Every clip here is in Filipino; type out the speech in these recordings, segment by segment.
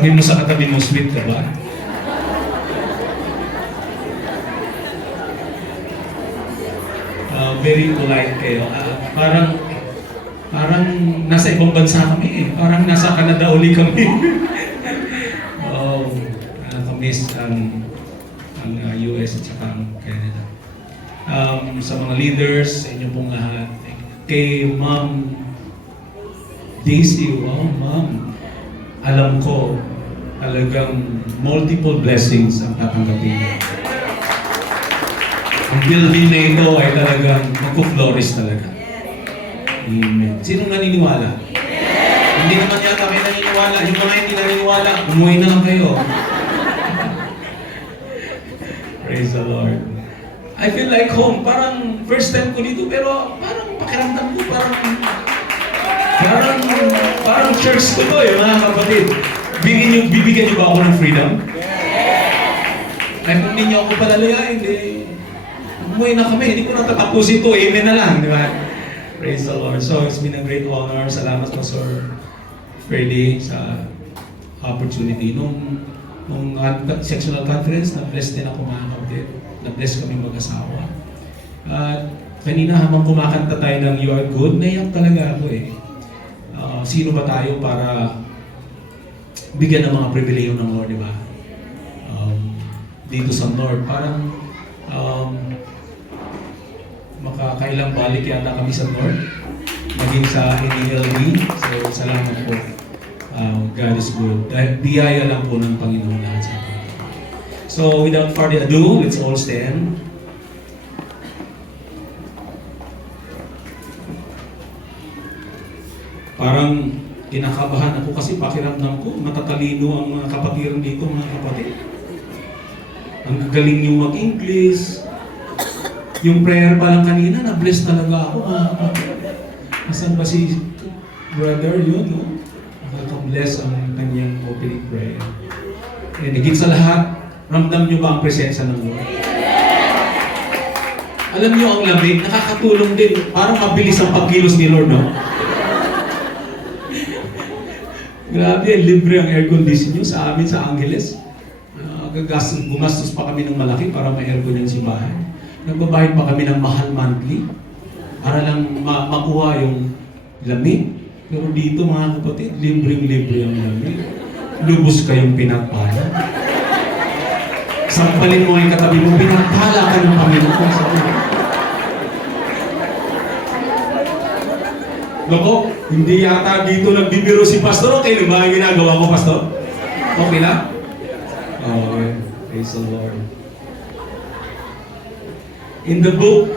Sabi mo sa katabi mo, sweet ka ba? Very polite kayo. Parang nasa ibang bansa kami eh. Parang nasa Canada uli kami. Oh, nakakamiss ang US at saka ang Canada. Sa mga leaders, sa inyo pong lahat. Kay Ma'am Daisy, wow, Ma'am. Alam ko, talagang multiple blessings ang tatanggapin niyo. Ang building na ito ay talagang magpo-flourish talaga. Amen. Sino naniniwala? Hindi naman yata kayo naniniwala. Yung mga hindi naniniwala, umuwi na lang kayo. Praise the Lord. I feel like home. Parang first time ko dito, pero parang pakiramdam ko, parang church ko to eh, mga kapatid. Bibigyan niyo ba ako ng freedom? Ay, kung hindi niyo ako palalayain, umuwi na kami, hindi ko natatapusin ito, amen na lang, di ba? Praise the Lord. So, it's been a great honor. Salamat po, Sir Freddy, sa opportunity. Nung sectional conference, na-bless din ako mga kapatid. Na-bless kami mag-asawa. Kanina habang kumakanta tayo ng You Are Good, naiyak talaga ako eh. Sino ba tayo para bigyan ng mga pribileyo ng Lord, di ba? Dito sa Lord, parang makakailang balik yata kami sa Lord, maging sa NELB. So, salamat po. God is good. Biyaya lang po ng Panginoon lahat sa atin. So, without further ado, let's all stand. Parang kinakabahan ako kasi pakiramdam ko, matatalino ang mga kapatiran dito, mga kapatid. Ang gagaling nyo mag-English. Yung prayer pa lang kanina, na-bless talaga ako, mga kapatid. Nasaan ba si brother yun, no? Nakaka-bless ang kanyang opening prayer. And higit sa lahat, ramdam nyo ba ang presensya ng Lord? Alam nyo ang lamig, nakakatulong din. Parang mabilis ang pagkilos ni Lord, no? Grabe, libre ang air condition nyo sa amin sa Angeles. Gumastos pa kami ng malaki para may aircon yung simbahan. Nagbabayad pa kami ng mahal monthly para lang makuha yung lamig. Pero dito mga kapatid, libreng-libre ang lamig. Lubos kayong pinagpala. Sampalin mo yung katabi mo, pinagpala ka ng Panginoon sa iyo. Loko, hindi yata dito nagbibiro si Pastor. Okay, ba ang ginagawa ko, Pastor? Okay lang? Okay. Praise the Lord. In the book,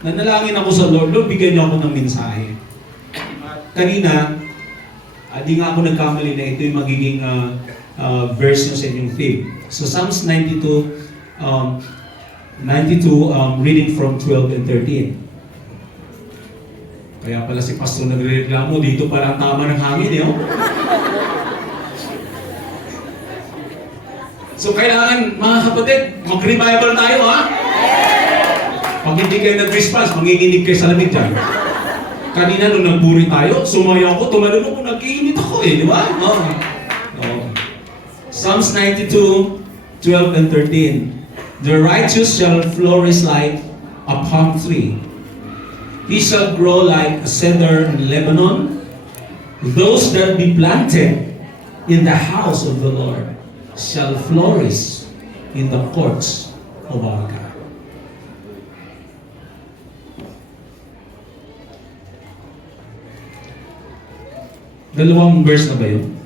nanalangin ako sa Lord, Lord, bigyan niyo ako ng mensahe. Kanina, di nga ako nagkamali na ito yung magiging verse nyo sa inyong theme. So Psalms 92, reading from 12 and 13. Kaya pala si Pastor nagreklamo, dito pala ang tama ng hangin, eh, oh. So kailangan, mga kapatid, mag-revival tayo, ha? Pag hindi kayo nag-response, manginginig kayo sa lamig dyan. Kanina nung nagpuri tayo, sumayaw ako, tumalun ako, nag-iinit ako eh, di ba? Oh. Psalms 92, 12 and 13. The righteous shall flourish like a palm tree. He shall grow like a cedar in Lebanon. Those that be planted in the house of the Lord shall flourish in the courts of our God. Dalawang verse na ba yun?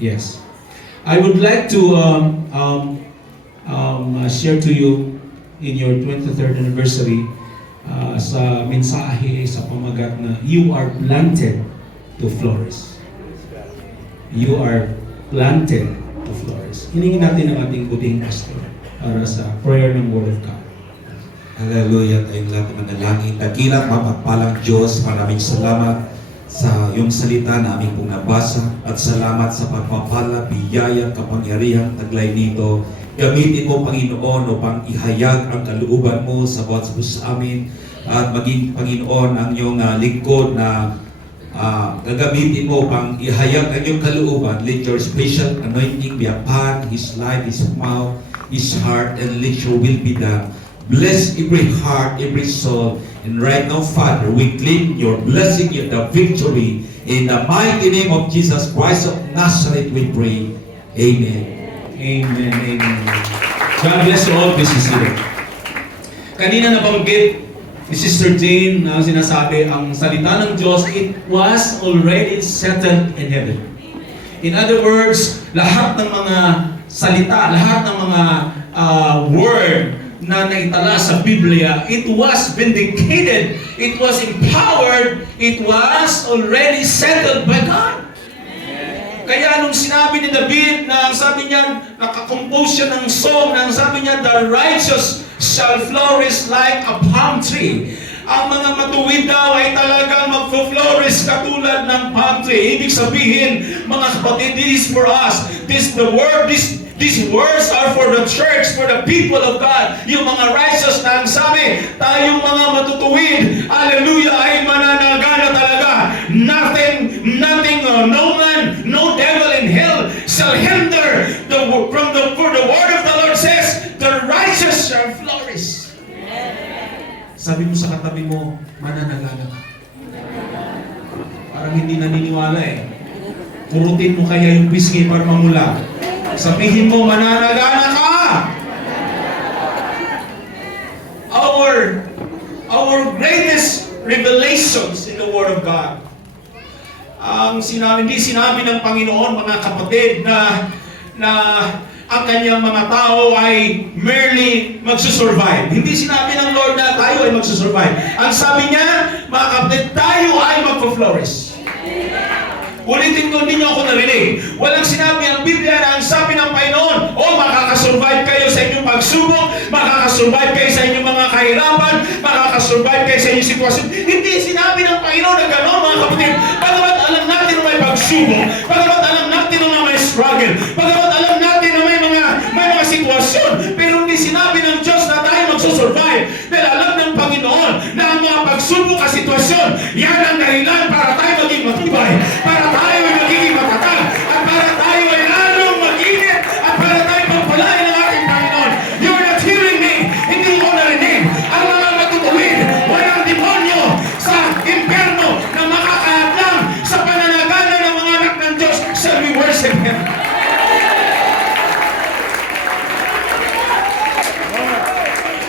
Yes. I would like to share to you in your 23rd anniversary sa mensahe, sa pamagat na you are planted to flourish. You are planted to flourish. Hiningin natin ang ating buting pastor para sa prayer ng Word of God. Hallelujah. Tayong lahat ng manalangin. Dakilat, mapagpalang Diyos, maraming salamat sa iyong salita na aming pong nabasa at salamat sa pagpapala, biyaya, kapangyarihan, taglay nito. Gamitin mo, Panginoon, upang ihayag ang kalooban mo sa bawat sa amin at maging, Panginoon, ang iyong lingkod na gagamitin mo pang ihayag ang iyong kalooban. Let your special anointing be upon his life, his mouth, his heart, and let your will be done. Bless every heart, every soul. And right now, Father, we claim your blessing, the victory. In the mighty name of Jesus Christ of Nazareth, we pray. Amen. Amen, amen. God bless you all, please be seated. Kanina nabanggit ni Sister Jane na sinasabi, ang salita ng Diyos, it was already settled in heaven. In other words, lahat ng mga salita, lahat ng mga word na naitala sa Biblia, it was vindicated, it was empowered, it was already settled by God. Kaya nung sinabi ni David na sabi niya, nakakompose siya ng song na sabi niya, the righteous shall flourish like a palm tree. Ang mga matuwid daw ay talagang mag-flourish katulad ng palm tree. Ibig sabihin, mga kapatid, this is for us. These words are for the church, for the people of God. Yung mga righteous na ang sabi, tayong mga matutuwid, hallelujah, ay mananagana talaga. No man, no devil in hell shall hinder for the word of the Lord says, the righteous shall flourish. Sabi mo sa katabi mo, mananagana ka. Parang hindi naniniwala eh. Purutin mo kaya yung pisngi para mamula. Sabihin mo, mananagana ka! Our greatest revelations in the Word of God. Hindi sinabi ng Panginoon, mga kapatid, na ang kanyang mga tao ay merely magsusurvive. Hindi sinabi ng Lord na tayo ay magsusurvive. Ang sabi niya, mga kapatid, tayo ay magpo-flourish. Ulitin ko, hindi niyo ako narinig. Walang sinabi ang Biblia na ang sabi ng Panginoon, makakasurvive kayo sa inyong pagsubok, makakasurvive kayo sa inyong mga kahirapan, makakasurvive kayo sa inyong sitwasyon. Hindi sinabi ng Panginoon na gano'n, mga kapatid. Bagamat alam natin na may pagsubok, bagamat alam natin na may struggle, bagamat alam natin na may mga sitwasyon, pero hindi sinabi ng Diyos na tayo magsusurvive. Dahil alam ng Panginoon na ang mga pagsubok at sitwasyon, yan ang dahilan para tayo maging matibay, para tayo ay magiging matatag, at para tayo ay lalong mag-init, at para tayo pagpalain ng ating Panginoon. You're not hearing me. Hindi ko narinig. Ang mga matutuwid, walang demonyo sa impyerno na makakahadlang sa pananagana ng mga anak ng Diyos. Shall we worship Him?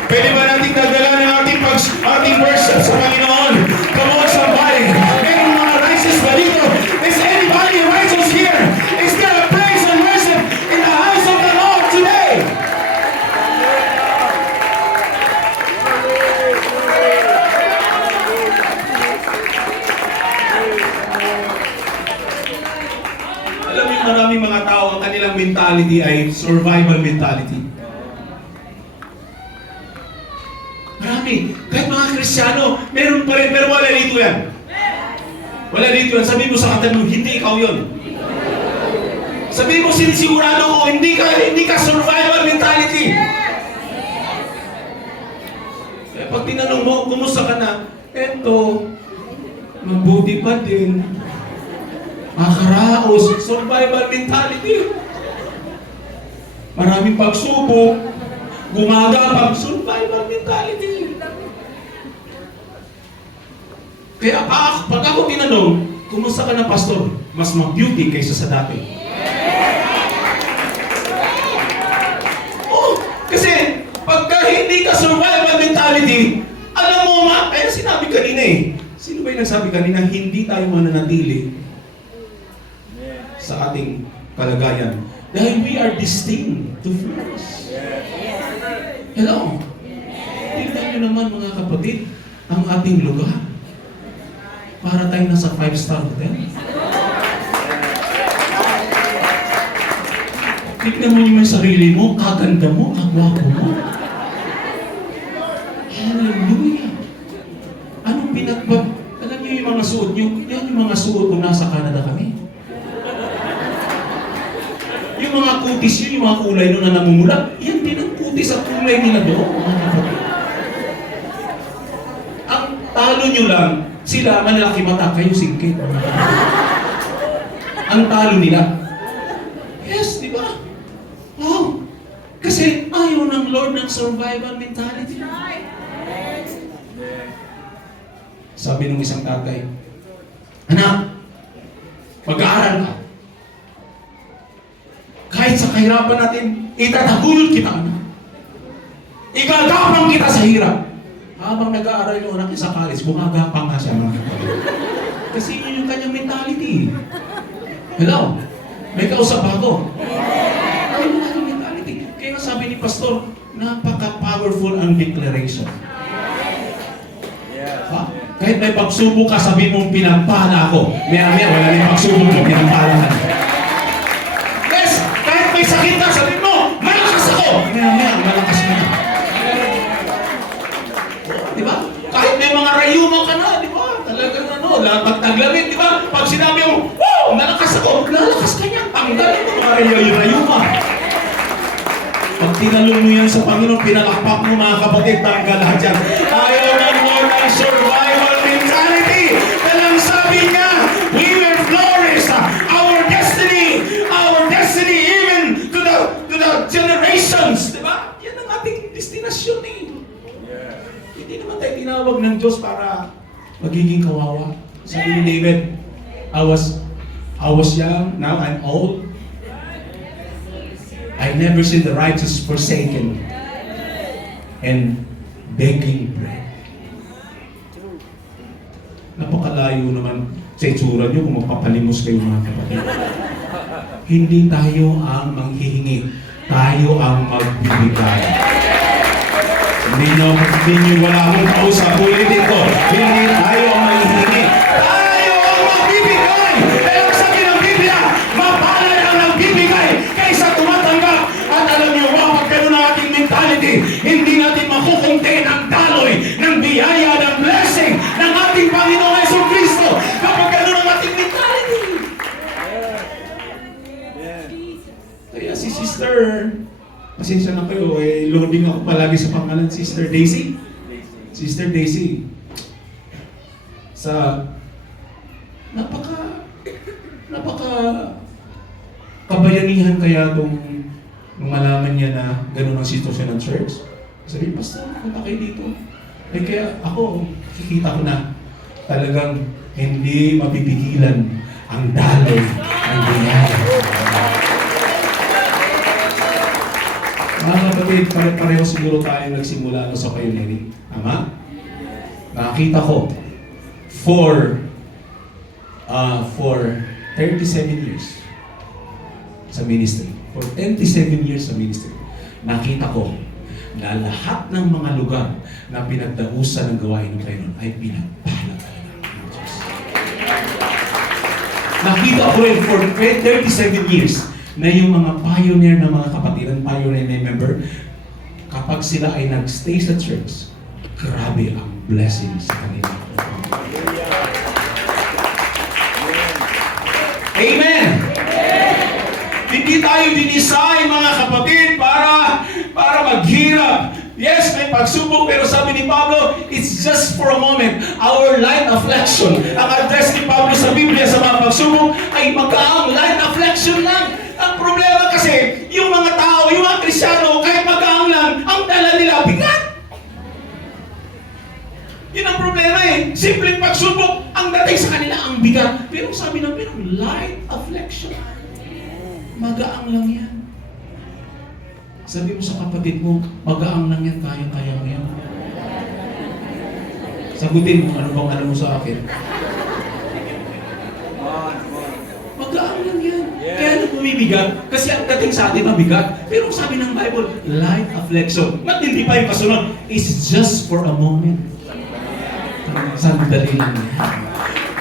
Pwede ba natin dagdagan ng ating worship sa Panginoon? Come on, somebody. Merong mga righteous ba dito? Is anybody righteous here? Is there a praise and worship in the house of the Lord today? Alam mo, maraming mga tao, ang kanilang mentality ay survival mentality. Marami. Kahit mga Kristiyano, meron pa rin, pero wala dito yan. Wala dito yan. Sabi mo sa katabi mo, hindi ikaw yun. Sabi mo, sinisigurado ko, hindi ka survival mentality. Kaya pag tinanong mo, kumusta ka na? Eto, mabuti pa din. Makaraos, survival mentality. Maraming pagsubok, gumagapang, survival mentality. Kaya pag ako tinanong, kumusta ka na, pastor? Mas mag-beauty kaysa sa dati. Kasi pagka hindi ka survival mentality, alam mo kaya sinabi kanina sino ba yung nagsabi kanina, hindi tayo mananatili sa ating kalagayan. Dahil we are destined to flourish. Hello? Tingnan nyo naman, mga kapatid, ang ating lugar. Para tayo nasa 5-star hotel. Tignan mo yung sarili mo, kaganda mo, kagwapo mo. Hallelujah! Anong alam niyo yung mga suot nyo? Yan yung mga suot kung nasa Canada kami. Yung mga kutis yun, yung mga kulay nung na namumula, yan din ang kutis at kulay nila doon, mga kapatid. Ang talo nyo lang, Sila, malalaki mata, kayo singkit. Ang talo nila. Yes, di ba? Wow! Kasi ayaw ng Lord ng survival mentality. Sabi ng isang tatay, anak, mag-aaral ka. Kahit sa kahirapan natin, itatagulot kita, anak. Igagapang kita sa hirap. Habang nag-aaral yung anak niya sa college, bumagapang nga siya, mga kapatid. Kasi yun yung kanyang mentality. Hello? May kausap ako. Ayun yung kanyang mentality. Kaya nga sabi ni Pastor, napaka-powerful ang declaration. Ha? Kahit may pagsubok ka, sabi mong pinagpala ako. Maya-maya, wala na yung pagsubok mo, pinagpala ka. Yes! Kahit may sakit ka, sabi mo, malakas ako! Maya-maya, malakas ka na. Di ba? Kahit may mga rayuman ka na, di ba? Talagang pag taglamit, di ba? Pag sinabi mo, wow, malakas ako, lalakas ka niya. Tanggalin mo mga rayuman. Pag tinalong mo yan sa Panginoon, pinalakpak mo mga kapatid, tanggal lahat yan. Ayaw ng Lord ng survival mentality. Talang sabi niya, we will flourish. Our destiny even to the generations. Di ba? Yan ang ating destinasyon eh. Hindi naman tayo tinawag ng Diyos para magiging kawawa. Sabi ni David, I was young, now I'm old. I never seen the righteous forsaken and begging bread. Napakalayo naman sa itsura nyo kung magpapalimos kayo mga kapatid. Hindi tayo ang manghihingi, tayo ang magbibigay. Hindi nyo wala akong kausap, ulitin ko, hindi tayo ang manghihingi, tayo ang magbibigay! Kaya sabi ng Biblia, mapalad ang nagbibigay kaysa tumatanggap. At alam nyo, pag ganun ang ating mentality, hindi natin makukontain ang daloy ng biyaya, ng blessing ng ating Panginoong Jesucristo kapag ganun ang ating mentality. Kaya si Sister, pasensya na kayo, loading ako palagi sa pangalan, Sister Daisy. Sister Daisy. Sa napaka kabayanihan kaya nung malaman niya na gano'n ang sitwasyon ng church. Sabi, Pastor, punta kayo dito. Kaya ako, kikita ko na talagang hindi mapipigilan ang daloy ng biyaya. Mga kapatid, pare-pareho siguro tayo nagsimula sa pioneering. Tama? Nakakita ko for 37 years sa ministry. For 27 years sa ministry. Nakita ko na lahat ng mga lugar na pinagdahusan ng gawain ng Panginoon ay pinagpala talaga ng Diyos. Nakita ko rin for 37 years na yung mga pioneer na mga kapatiran, pioneer na member, kapag sila ay nagstay sa church, grabe ang blessing sa kanila. Amen! Hindi tayo dinisay mga kapatid para maghirap. Yes, may pagsubok, pero sabi ni Pablo, it's just for a moment. Our light affliction. Ang address ni Pablo sa Biblia sa mga pagsubok ay magaang light affliction lang. Ang problema kasi, yung mga tao, yung mga Kristyano, kahit magaang lang, ang dala nila bigat. Yun ang problema eh. Simpleng pagsubok, ang dating sa kanila ang bigat. Pero sabi ng Panginoon, light affliction. Magaang lang yan. Sabi mo sa kapatid mo, magaang lang yan, kaya mo yan. Sagutin mo, ano bang alam mo sa akin? Magaang lang yan. Kaya ano bumibigat? Kasi ang dating sa atin mabigat. Pero sabi ng Bible, light affliction. Matindi pa yung kasunod. It's just for a moment. Sandali lang yan.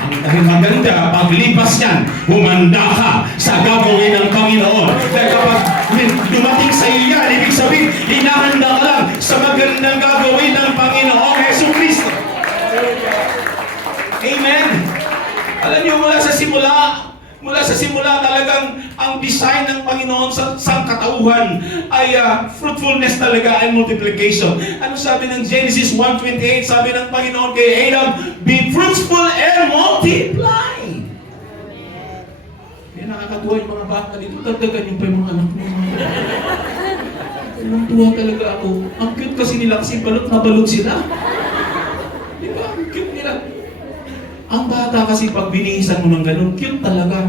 Ang maganda, paglipas yan, humanda ka sa gagawin ng Panginoon. Dahil kapag dumating sa iyo yan, ibig sabihin, hinahanda ka lang sa magandang gagawin ng Panginoong Jesucristo. Amen! Alam niyo, mula sa simula, Mula sa simula talagang ang design ng Panginoon sa sangkatauhan ay fruitfulness talaga and multiplication. Ano sabi ng Genesis 1:28? Sabi ng Panginoon kay Adam, be fruitful and multiply. Kaya nakakatuwa yung mga bata dito. Dagdagan yung pa yung mga anak mo. Tuwa talaga ako. Ang cute kasi nila kasi balot na balot sila. Di ba? Ang cute nila. Ang bata kasi pag binihisan mo ng ganun, cute talaga.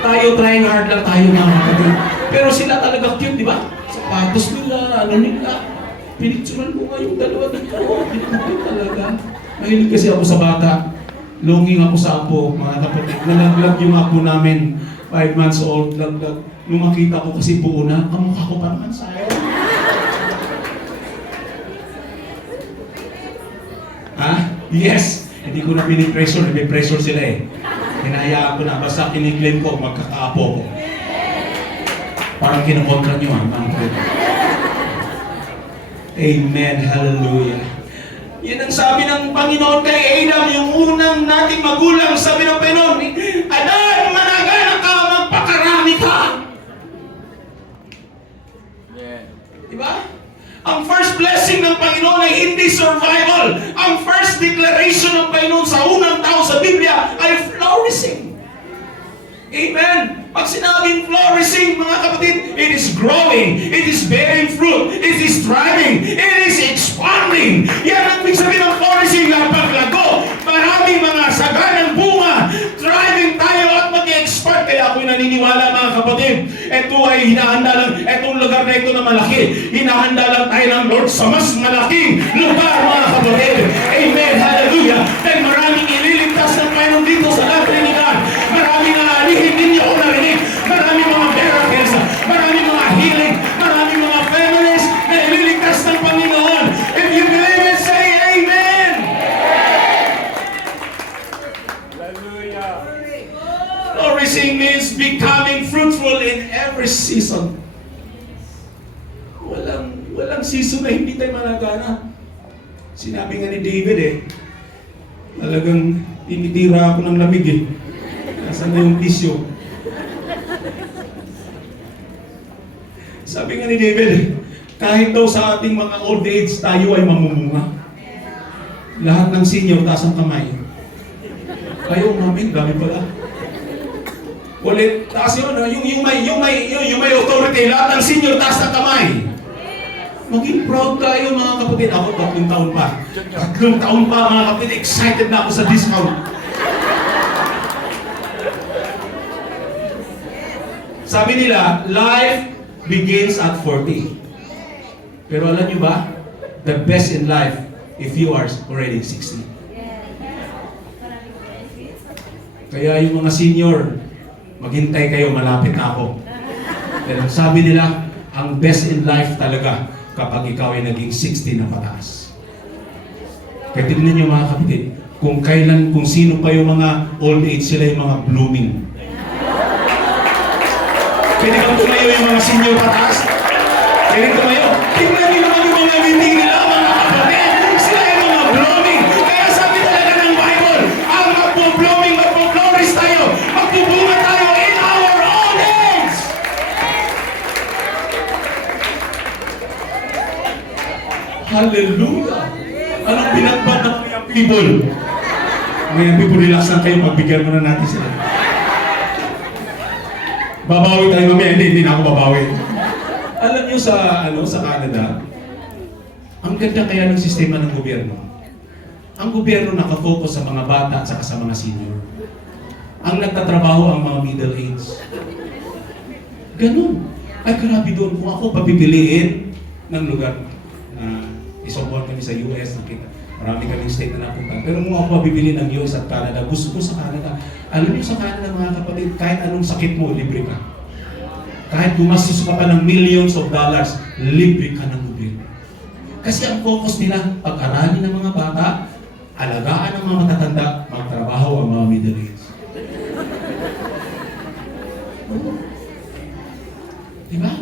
Tayo, trying hard lang tayo mga kapatid. Pero sila talaga cute, di ba? Sapatos nila, ano nila. Pinicturan ko nga yung dalawa dito. Cute talaga. Mahilig kasi ako sa bata. Longing ako sa apo, mga kapatid. Nalaglag yung apo namin. 5 months old, laglag. Nung makita ko kasi buo na, ang mukha ko pa naman sa'yo. Ha? Yes! Hindi ko na pinipressure, nag-pressure sila eh. Hinahayaan ko na, basta kiniklaim ko, magkakaapo ko. Parang kinukontra nyo ang mga. Amen, hallelujah. Yan ang sabi ng Panginoon kay Adam, yung unang nating magulang, sabi ng Panginoon, Adan, managana ka, magpakarami ka. Diba? Ang first blessing ng Panginoon ay hindi survival. Ang first declaration ng Panginoon sa unang tao sa Biblia ay flourishing. Amen. Pag sinabing flourishing, mga kapatid, it is growing, it is bearing fruit, it is thriving, it is expanding. Yan ang ibig sabihin ng flourishing, ang paglago. Maraming mga saganang bunga, thriving tayo at mag-expand. Kaya ako'y naniniwala, mga kapatid, ito ay hinahanda lang, itong lugar na ito na malaki, hinahanda lang tayo ng Lord sa mas malaking lugar, mga kapatid. Amen. Hallelujah. Dahil maraming ililigtas ng Panginoon dito sa lahat ng lugar. Maraming aalihin ninyo ako narinig. Maraming mga miracles, maraming mga healing, maraming mga families na ililigtas ng Panginoon. If you believe it, say Amen! Hallelujah! Flourishing means becoming fruitful in every season. Walang season na hindi tayo malagana. Sinabi nga ni David talagang tinitira ako ng lamig Nasaan na yung tissue? Sabi nga ni David, kahit daw sa ating mga old age, tayo ay mamumunga. Lahat ng senior, taas ang kamay. Kayo, mamin, dami pala. Ulit, taas yun, yung may authority, lahat ng senior, taas ang kamay. Maging proud tayo, mga kapatid. Ako, 3 taon pa. 3 taon pa, mga kapatid, excited na ako sa discount. Sabi nila, life begins at 40. Pero alam nyo ba, the best in life if you are already 60. Kaya yung mga senior, maghintay kayo, malapit na ako. Pero sabi nila, ang best in life talaga kapag ikaw ay naging 60 na pataas. Kaya tignan nyo mga kapatid, kung sino pa yung mga old age, sila yung mga blooming. Pwede kang tumayo yung mga senior pataas. Pwede tumayo. Tingnan nyo naman yung mga meeting nila, mga kapatid. Sila yung mga blooming. Kaya sabi talaga ng Bible, ang magpo-blooming, magpo-flourish tayo, magpubunga tayo in our old age. Hallelujah! Anong pinagbat ng mga people? Mga people, relax lang kayo, pagbigyan mo na natin sila. Babawi tayo mamaya, hindi na ako babawi. Alam niyo sa Canada, ang ganda kaya ng sistema ng gobyerno. Ang gobyerno nakafocus sa mga bata at saka sa mga senior. Ang nagtatrabaho ang mga middle age. Ganun. Ay grabe doon, kung ako papipiliin ng lugar na isang buwan kami sa US, nakita. Marami kaming state na napunta. Pero kung ako mabibili ng US at Canada, gusto ko sa Canada. Alam niyo sa Canada, mga kapatid, kahit anong sakit mo, libre ka. Kahit gumastos ka pa ng millions of dollars, libre ka ng gobyerno. Kasi ang focus nila, pag-aralin ng mga bata, alagaan ng mga matatanda, magtrabaho ang mga middle age. Diba?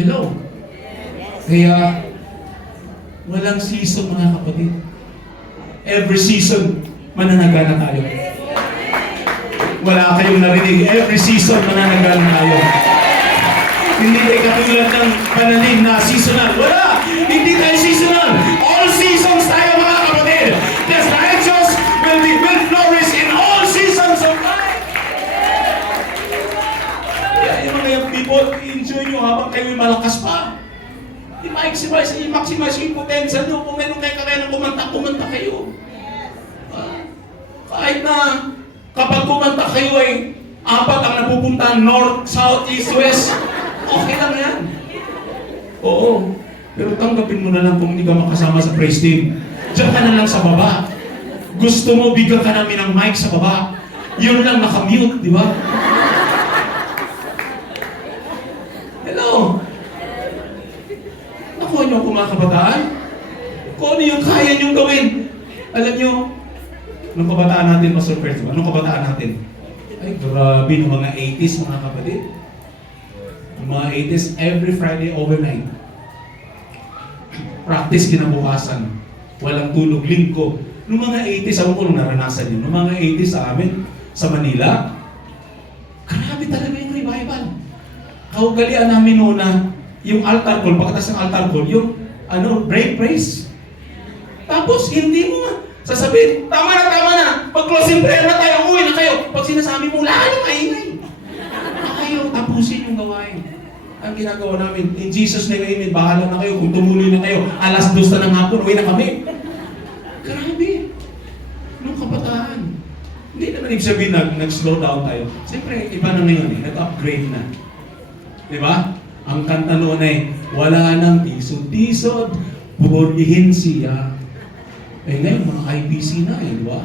Hello? Kaya, walang season, mga kapatid. Every season, mananagana tayo. Wala kayong narinig. Every season manananggalang tayo. Hindi tayo katulad ng pananim na seasonal. Wala! Hindi tayo seasonal. All seasons tayo mga kapatid. The righteous will flourish in all seasons of life. Kaya yung mga young people, enjoy nyo habang kayo'y malakas pa. I-maximize yung potential nyo. Kung meron kayo kaya ng kumanta kayo. Kahit na kapag kumanta kayo ay apat ang napupunta north, south, east, west, okay lang yan. Oo. Pero tanggapin mo na lang kung hindi ka makasama sa praise team. Diyan ka na lang sa baba. Gusto mo, bigyan ka namin ng mic sa baba. Yun lang nakamute, di ba? Hello? Nakuha niyo ako mga kabataan? Kung ano yung kaya niyong gawin. Alam niyo, anong kabataan natin, Pastor Perto? Anong kabataan natin? Ay, grabe ng mga 80s, mga kapatid. Yung mga 80s, every Friday overnight. Practice kinabukasan. Walang tulog, linggo. Noong mga 80s, ako kung naranasan yun. Noong mga 80s sa amin, sa Manila, grabe talaga yung revival. Kaugalian namin noon na yung altar call, pagkatas ng altar call, yung break praise. Tapos, hindi mo nga sasabihin, tama na. Pag closing prayer na tayo, umuwi na kayo. Pag sinasabi mo, lalong maingay. Ayaw, tapusin yung gawain. Ang ginagawa namin, in Jesus name, amen, bahala na kayo. Kung tumuloy na kayo, 2:00 na ng hapon, uwi na kami. Grabe. Nung kabataan. Hindi naman ibig sabihin nag-slow down tayo. Siyempre, iba na ngayon eh. Nag-upgrade na. Di ba? Ang kanta noon ay, wala nang tisod-tisod, purihin siya. Eh ngayon, mga IPC na eh, di ba?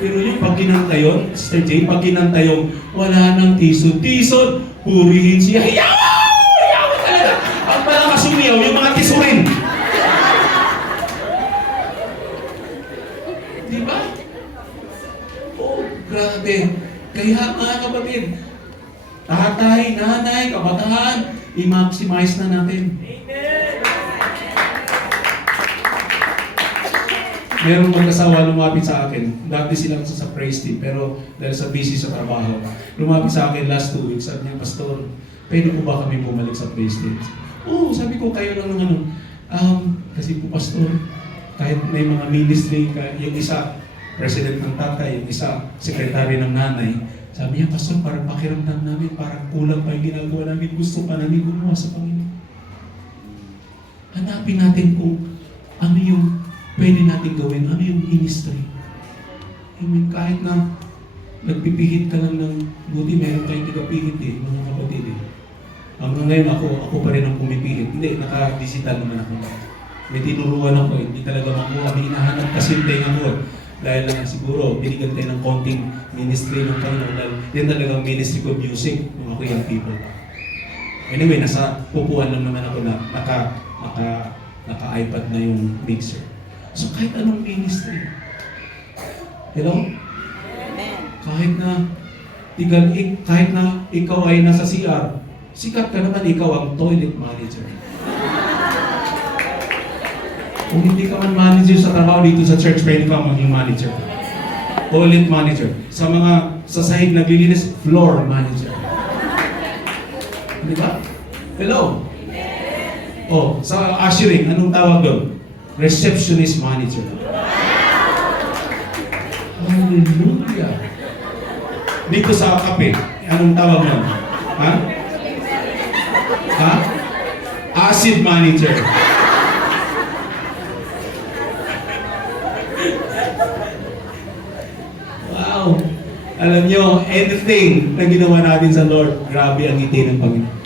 Pero yung pag kinanta yun, Sister Jane, pag kinanta yung, wala nang tisod-tisod, purihin siya. Yawa talaga! Pag pala kasumiyaw, yung mga tisurin. Di ba? Oh, grabe. Kaya mga kapatid, tatay, nanay, kabataan, i-maximize na natin. Merong mag-asawa lumapit sa akin. Dati silang sa praise team, pero dahil sa busy sa trabaho, lumapit sa akin last 2 weeks. Sabi niya, Pastor, pwede po ba kami bumalik sa praise team? Oo, sabi ko, kayo lang ng ano. Kasi po, Pastor, kahit may mga ministry, yung isa, president ng tatay, yung isa, secretary ng nanay, sabi niya, Pastor, parang pakiramdam namin, parang kulang pa yung ginagawa namin, gusto pa namin gumawa sa Panginoon. Hanapin natin kung ano yung pwede natin gawin, ano yung ministry. I mean, kahit na nagpipihit ka lang ng buti, meron kayong tigapihit eh, mga kapatid eh. Hanggang ngayon ako pa rin ang pumipihit. Hindi, naka-digital naman ako. May tinuruan ako, hindi talaga makuha. May hinahanap kasi yung tenga ko. Dahil lang siguro, binigyan tayo ng konting ministry ng Panginoon. Yan talagang ministry ko music, mga young people. Anyway, nasa pupuan lang naman ako na naka-iPad na yung mixer. So kahit anong ministry. Hello? Kahit na ikaw ay nasa CR, sikat ka naman, ikaw ang toilet manager. Kung hindi ka man manager sa trabaho dito sa church, pwede ka maging manager. Toilet manager. Sa sahig naglilinis, floor manager. Di ba? Hello? Oh, sa ushering, anong tawag doon? Receptionist manager. Hallelujah. Dito sa kape, anong tawag nun? Ha? Acid manager. Wow. Alam nyo, anything na ginawa natin sa Lord, grabe ang ngiti ng Panginoon.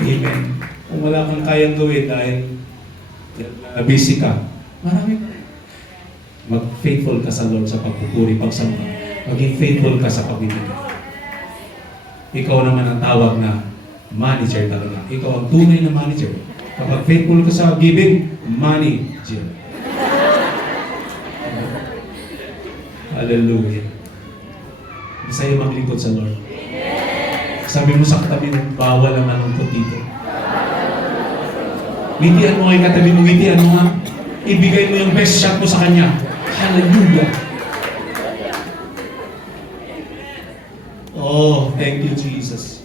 Amen. Kung wala kang kayang gawin dahil busy ka, marami pa. Mag-faithful ka sa Lord sa pagpupuri, pagsamba. Maging faithful ka sa pagbibigat. Ikaw naman ang tawag na manager talaga. Ikaw ang tunay na manager. Kapag faithful ka sa giving, manager. Hallelujah. Masaya maglingkod sa Lord. Sabi mo sa katabi mo, bawal ang malungkot dito. Ngitian mo kay katabi mo, ngitian mo nga. ibigay mo yung best shot mo sa Kanya. Hallelujah! Oh, thank you, Jesus.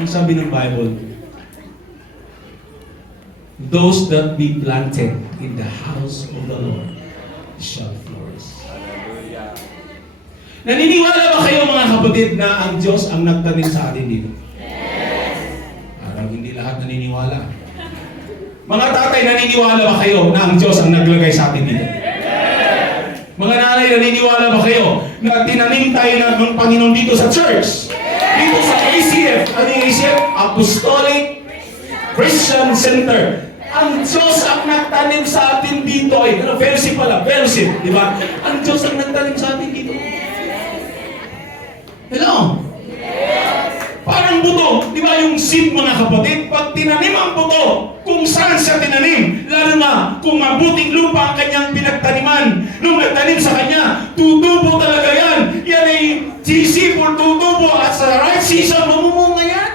Ang sabi ng Bible, those that be planted in the house of the Lord shall flourish. Hallelujah. Naniniwala ba kayo mga kapatid na ang Diyos ang nagtanim sa atin dito? Parang hindi lahat naniniwala. Mga tatay, naniniwala ba kayo na ang Diyos ang naglagay sa atin dito? Mga nanay, naniniwala ba kayo na tinanim tayo ng Panginoon dito sa church? Dito sa ACF. Ano yung ACF? Apostolic Christian Center. Ang Diyos ang nagtanim sa atin dito. Ay, fellowship pala. Fellowship, di ba? Ang Diyos ang nagtanim sa atin dito. Hello? Parang buto. Di ba yung seed, mga kapatid? Pag tinanim ang buto, kung saan siya tinanim, lalo na kung mabuting lupa ang kanyang pinagtaniman, nung nagtanim sa kanya, tutubo talaga yan. Yan ay sisipol, tutubo, at sa right season, mamumunga yan.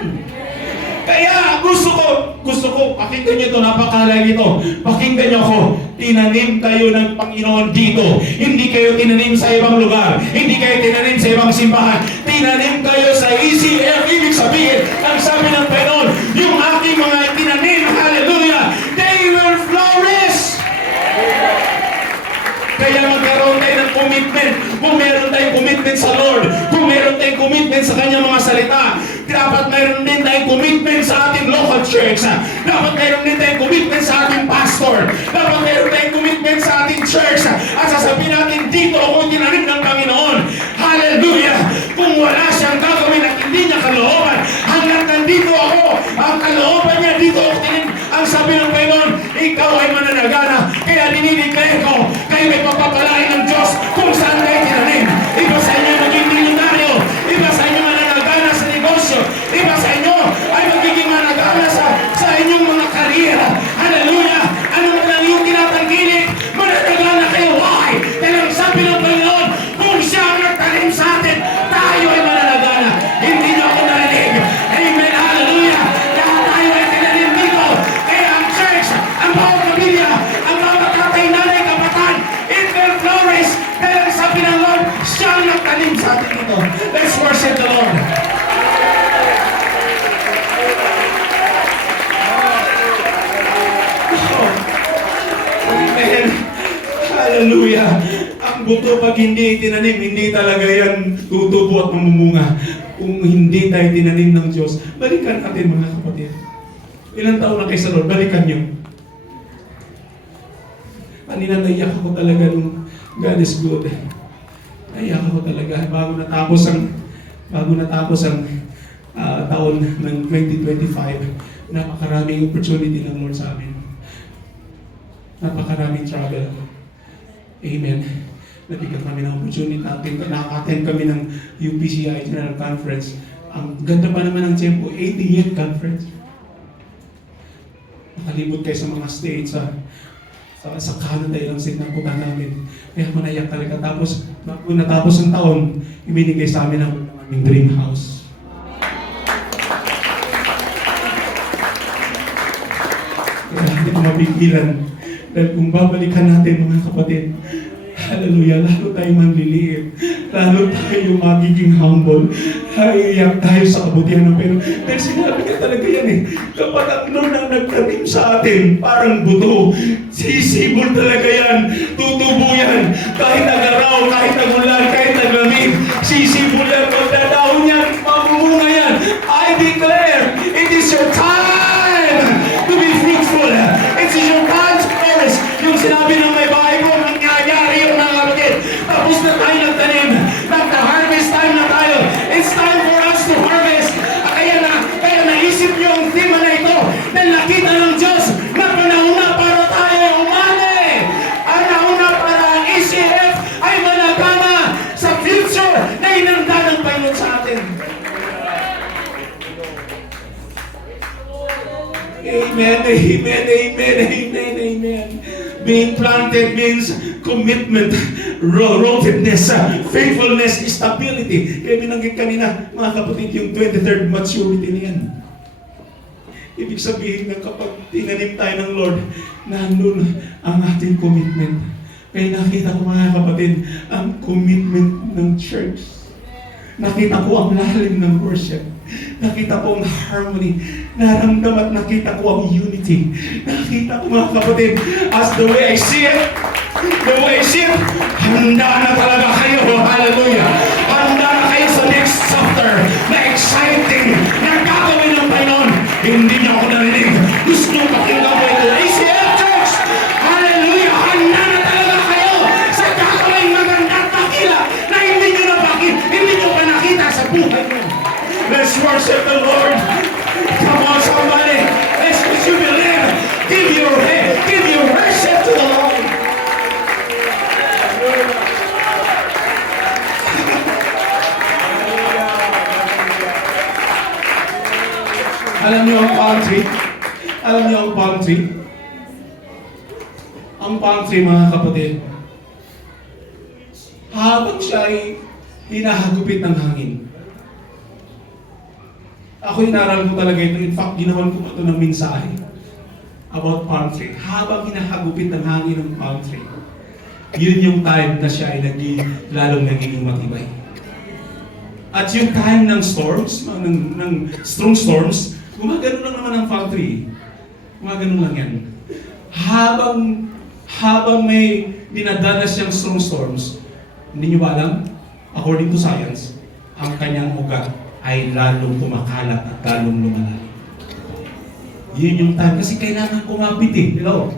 Kaya gusto ko, pakinggan niyo ito, napakahalaga ito. Pakinggan niyo ako, tinanim kayo ng Panginoon dito. Hindi kayo tinanim sa ibang lugar. Hindi kayo tinanim sa ibang simbahan. Tinanim kayo sa ECF. Ibig sabihin, ang sabi ng Panginoon, yung aking mga tinanim, hallelujah, they will flourish. Kaya magkaroon tayo ng commitment. Kung meron tayong commitment sa Lord, kung meron tayong commitment sa Kanyang mga salita, dapat meron din tayong commitment sa ating local church. Dapat meron din tayong commitment sa ating pastor. Dapat meron tayong commitment sa ating church. At sasabihin natin, dito ako tinanim ng Panginoon. Hallelujah! Kung wala siyang gagawin at hindi niya kalooban, hanggang nandito ako, ang kalooban niya dito ako tinanim. Ang sabi ng Panginoon, ikaw ay mananagana. Kaya dinideclare ko, kayo may papapalain ng Diyos kung saan kayo tinanim. Iba sa inyo maging milyonaryo. Iba sa inyo mananagana sa negosyo. Iba sa inyo ay magiging managana sa inyong mga kariyera. Hallelujah! Ano man lang yung tinatanggilit, mananagana kayo. Why? Dahil ang sabi ng Panginoon, kung siya ang nagtanim sa atin, tayo ay mananagana. Hindi niyo ako narinig. Amen. Hallelujah! Lahat tayo ay tinanim dito. Kaya ang church, ang bawat pamilya, ang bawat tatay, nanay, kapatan, it will flourish. Dahil ang sabi ng Lord, siya ang nagtanim sa atin dito. Let's worship the Lord. Amen. Hallelujah. Ang buto pag hindi tinanim, hindi talaga yan tutubo at mamumunga. Kung hindi tayo tinanim ng Diyos, balikan natin mga kapatid. Ilang taon na kayo sa Lord, balikan nyo. Kanina naiyak ako talaga nung God is good. Naiyak ako talaga bago natapos ang taon ng 2025. Napakaraming opportunity ng Lord sa amin. Napakaraming travel. Amen. Nabigyan kami ng opportunity natin. Nakaka-attend kami ng UPCI General Conference. Ang ganda pa naman ng tempo, 80th conference. Nakalibot kayo sa mga states sa Canada, ilang state na punta namin. Kaya ako naiyak talaga. Tapos, bago natapos ang taon, ibinigay sa amin ang aming dream house. Kaya hindi ko mapigilan. Dahil kung babalikan natin mga kapatid, hallelujah, lalo tayo manliliit. Lalo tayo magiging humble. Iiyak tayo sa kabutihan ng Panginoon. Dahil sinabi ka talaga yan eh. Kapag ang Lord ang nagtanim sa atin, parang buto. Sisibol talaga yan. Tutubo yan. Kahit nag-araw, kahit nag-ulan, kahit naglamig. Sisibol yan. Pagdadaon yan, mamumunga yan. I declare, it is your time to be fruitful. It is your time to flourish. Yung sinabi ng may bahay ko, nangyayari yung mga kapatid. Tapos na tayo nagtanim. Nagka-harvest time na tayo. It's time for us to harvest. Kaya naisip niyo ang tema na ito. Dahil nakita ng Diyos na panahon na para tayo umani. Ang panahon na para ang ECF ay managana sa future na inanda ng Panginoon sa atin. Amen, amen, amen, amen, amen. Being planted means commitment, rootedness, faithfulness, stability. Kaya binanggit kanina, mga kapatid, yung 23rd maturity niyan. Ibig sabihin na kapag tinanim tayo ng Lord, nandun ang ating commitment. Kaya nakita ko mga kapatid, ang commitment ng church. Nakita ko ang lalim ng worship. Nakita ko ang harmony. Naramdam at nakita ko ang unity. Nakita ko mga kapatid, as the way I see it, handa na talaga kayo. Hallelujah. Handa na kayo sa next chapter na exciting, na gagawin ng Panginoon. Hindi niyo ako narinig. Gusto pakinggan ko ito. ACL Church! Hallelujah! Handa na talaga kayo sa gagawin maganda at dakila na hindi niyo pa nakita sa buhay niyo. Let's worship the Lord. Come on, somebody. Let's jubilate. Give your head. Give your worship to the Lord. Alam niyo ang pantry? Alam niyo ang pantry? Ang pantry, mga kapatid, habang siya ay hinahagupit ng hangin. Ako inaral ko talaga ito. In fact, ginawan ko ito ng mensahe about pantry. Habang hinahagupit ng hangin ng pantry, yun yung time na siya ay lalong nagiging matibay. At yung time ng storms, ng strong storms, gumagano lang naman ang factory. Gumagano lang yan. Habang may dinadanas siyang strong storms, hindi niyo ba alam? According to science, ang kanyang ugat ay lalong kumakalat at lalong lumalalim. Yun yung time. Kasi kailangan kumapit eh. Hello?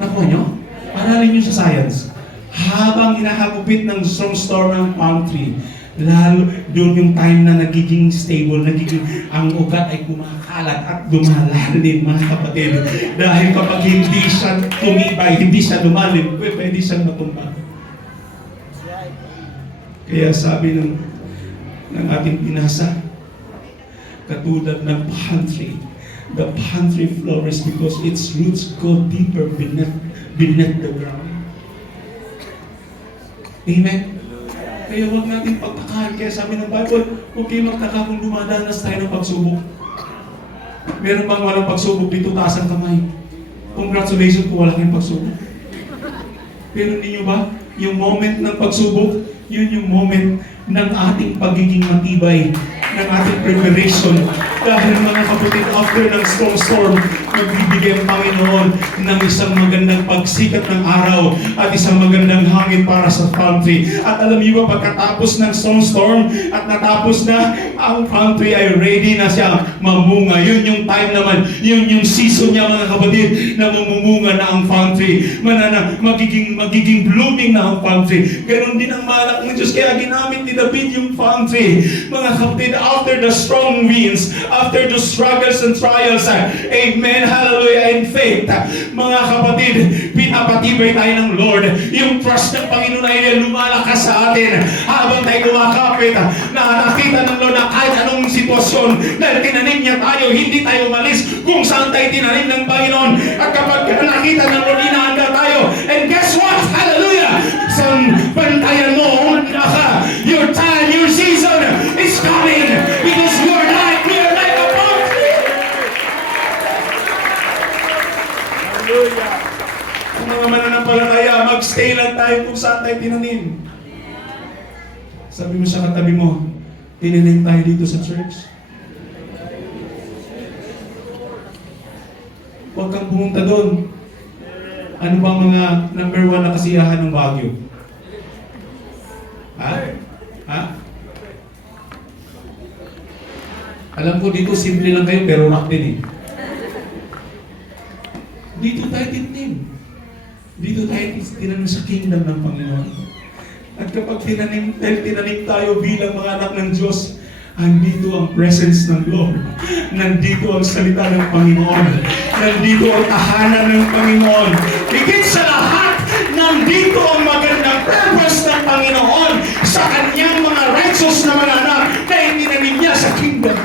Nakuha nyo? Paralin nyo sa science. Habang hinahagupit ng strong storm ng palm tree, lalo doon yung time na nagiging stable, ang ugat ay kumakalat at lumalalim, mga kapatid. Dahil kapag hindi siya tumibay, hindi siya lumalim, pwede siyang matumba. Kaya sabi ng ating pinasa, katulad ng palm tree, the palm tree flourishes because its roots go deeper beneath the ground. Amen? Kaya huwag natin pagtakahan. Kaya sabi ng Bible, huwag kayo magtaka kung dumadanas tayo ng pagsubok. Meron bang walang pagsubok dito, taas ang kamay? Congratulations kung wala kayong pagsubok. Pero hindi nyo ba, yung moment ng pagsubok, yun yung moment ng ating pagiging matibay, ng ating preparation. Dahil mga kapatid, after ng storm, magbibigay ang Panginoon ng isang magandang pagsikat ng araw at isang magandang hangin para sa palm tree. At alam niyo ba, pagkatapos ng storm at natapos na, ang palm tree ay ready na siya mamunga. Yun yung time naman, yun yung season niya, mga kapatid, na mamumunga na ang palm tree. Magiging blooming na ang palm tree. Ganon din ang malak ng Diyos. Kaya ginamit ni David yung palm tree. Mga kapatid, after the strong winds, after the struggles and trials, amen, hallelujah, in faith, mga kapatid, pinapatibay tayo ng Lord. Yung trust ng Panginoon ay lumalakas sa atin habang tayo kumakapit na nakita ng Lord na kahit anong sitwasyon, dahil tinanim niya tayo, hindi tayo umalis kung saan tayo tinanim ng Panginoon. At kapag nakita ng Lord, inaanda tayo. And guess what? Hallelujah! Bantayan mo, hunda ka. Your time, your season is coming because we are like a palm tree. Hallelujah. Ang mga mananampalataya, mag-stay lang tayo kung saan tayo tinanim. Sabi mo sa katabi mo, tinanim tayo dito sa church. Huwag kang pumunta doon. Ano bang mga number 1 na kasiyahan ng Baguio? Ha? Alam ko dito simple lang kayo pero rock din eh. Dito tayo tinanim. Dito tayo tinanim sa kingdom ng Panginoon. At kapag tinanim tayo bilang mga anak ng Diyos, andito ang presence ng Lord. Nandito ang salita ng Panginoon. Nandito ang tahanan ng Panginoon. Higit sa lahat, nandito ang magandang purpose ng Panginoon sa kanyang mga righteous na mga anak na itinanim niya sa kingdom.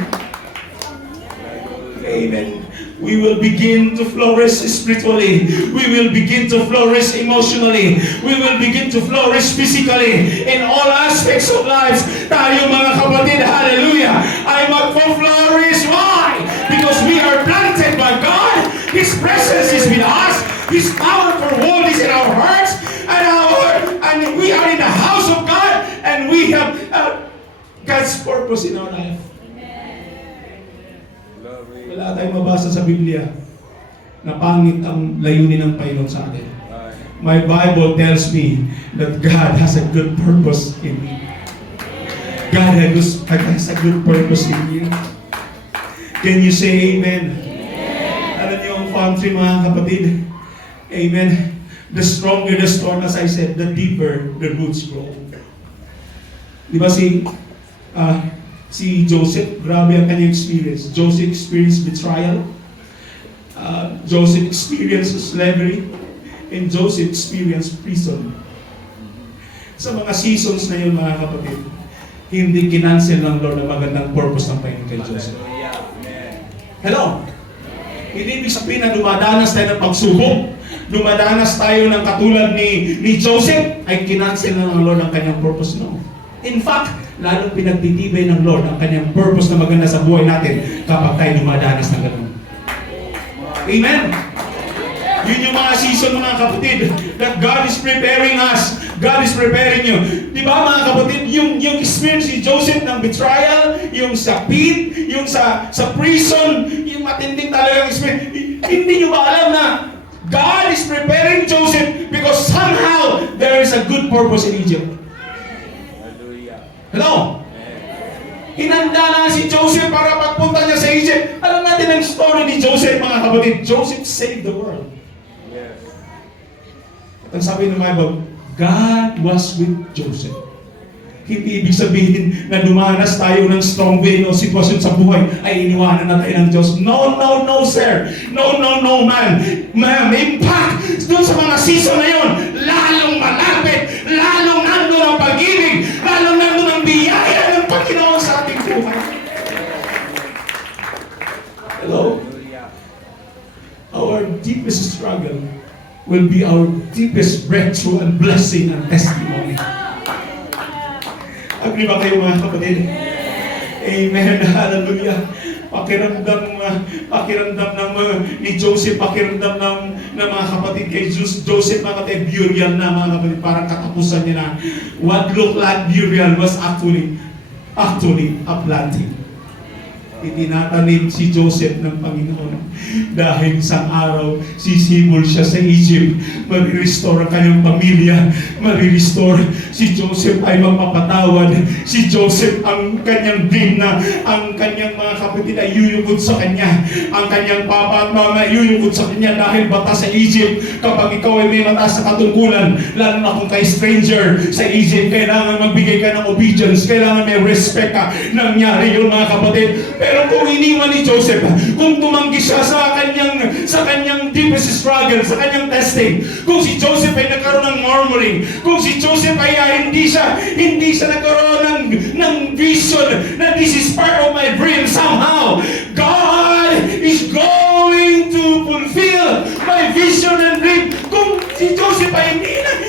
Amen. We will begin to flourish spiritually. We will begin to flourish emotionally. We will begin to flourish physically. In all aspects of life, tayo mga kapatid, hallelujah, ay magpo-flourish. Why? Because we are planted presence is with us. His powerful word is in our hearts, and we are in the house of God, and we have God's purpose in our life. Wala tayong mabasa sa Biblia na pangit ang layunin ng Panginoon sa atin. My Bible tells me that God has a good purpose in me. God has a good purpose in you. Can you say amen? Alam niyo ang palm tree, mga kapatid? Amen. The stronger the storm, as I said, the deeper the roots grow. Di ba si Joseph, grabe ang kanyang experience. Joseph experienced betrayal. Joseph experienced slavery. And Joseph experienced prison. Sa mga seasons na yun, mga kapatid, hindi kinansel ng Lord ang magandang purpose ng Panginoon kay Joseph. Hello? Hindi ibig sabihin na dumadanas tayo ng pagsubok, dumadanas tayo ng katulad ni Joseph, ay kinansel na ng Lord ang kanyang purpose. No. In fact, lalong pinagtitibay ng Lord ang kanyang purpose na maganda sa buhay natin kapag tayo dumadanas ng ganun. Amen? Yun yung mga season, mga kapatid, that God is preparing us. God is preparing you. Di ba, mga kapatid, yung experience ni Joseph ng betrayal, yung sa pit, yung sa prison, yung matinding talagang experience. Hindi nyo ba alam na God is preparing Joseph because somehow there is a good purpose in Egypt. Hello? Hinanda na si Joseph para pagpunta niya sa Egypt. Alam natin ang story ni Joseph, mga kapatid. Joseph saved the world. At ang sabi ng Bible, God was with Joseph. Hindi ibig sabihin na dumanas tayo ng strong wind o sitwasyon sa buhay ay iniwanan na tayo ng Diyos. No, no, no, sir. No, no, no, man. Ma'am, in fact, doon sa mga season na yun, lalong malapit, lalong nandun ang pag-ibig, lalong nandun ang biyaya ng Panginoon sa ating buhay. Hello? Our deepest struggle will be our deepest breakthrough and blessing and testimony. Agree ba kayo, mga kapatid? Amen. Hallelujah. Pakiramdam ni Joseph, pakiramdam ng mga kapatid kay Joseph, mga kapatid, burial na, mga kapatid, parang katapusan niya na. What looked like burial was actually a planting. Itinatanim si Joseph ng Panginoon. Dahil isang araw, sisibol siya sa Egypt. Marirestore ang kanyang pamilya. Marirestore. Si Joseph ay mapapatawad. Si Joseph, ang kanyang dream na ang kanyang mga kapatid ay yuyugod sa kanya. Ang kanyang papa at mama ay yuyugod sa kanya dahil batas sa Egypt. Kapag ikaw ay may mataas sa katungkulan, lalo na kung kay stranger sa Egypt, kailangan magbigay ka ng obedience. Kailangan may respect ka. Nangyari yun, mga kapatid. Pero kung iniwan ni Joseph, kung tumanggi siya sa kanyang deepest struggle, sa kanyang testing, kung si Joseph ay nagkaroon ng murmuring, kung si Joseph ay hindi siya nagkaroon ng vision na this is part of my dream, somehow God is going to fulfill my vision and dream. Kung si Joseph ay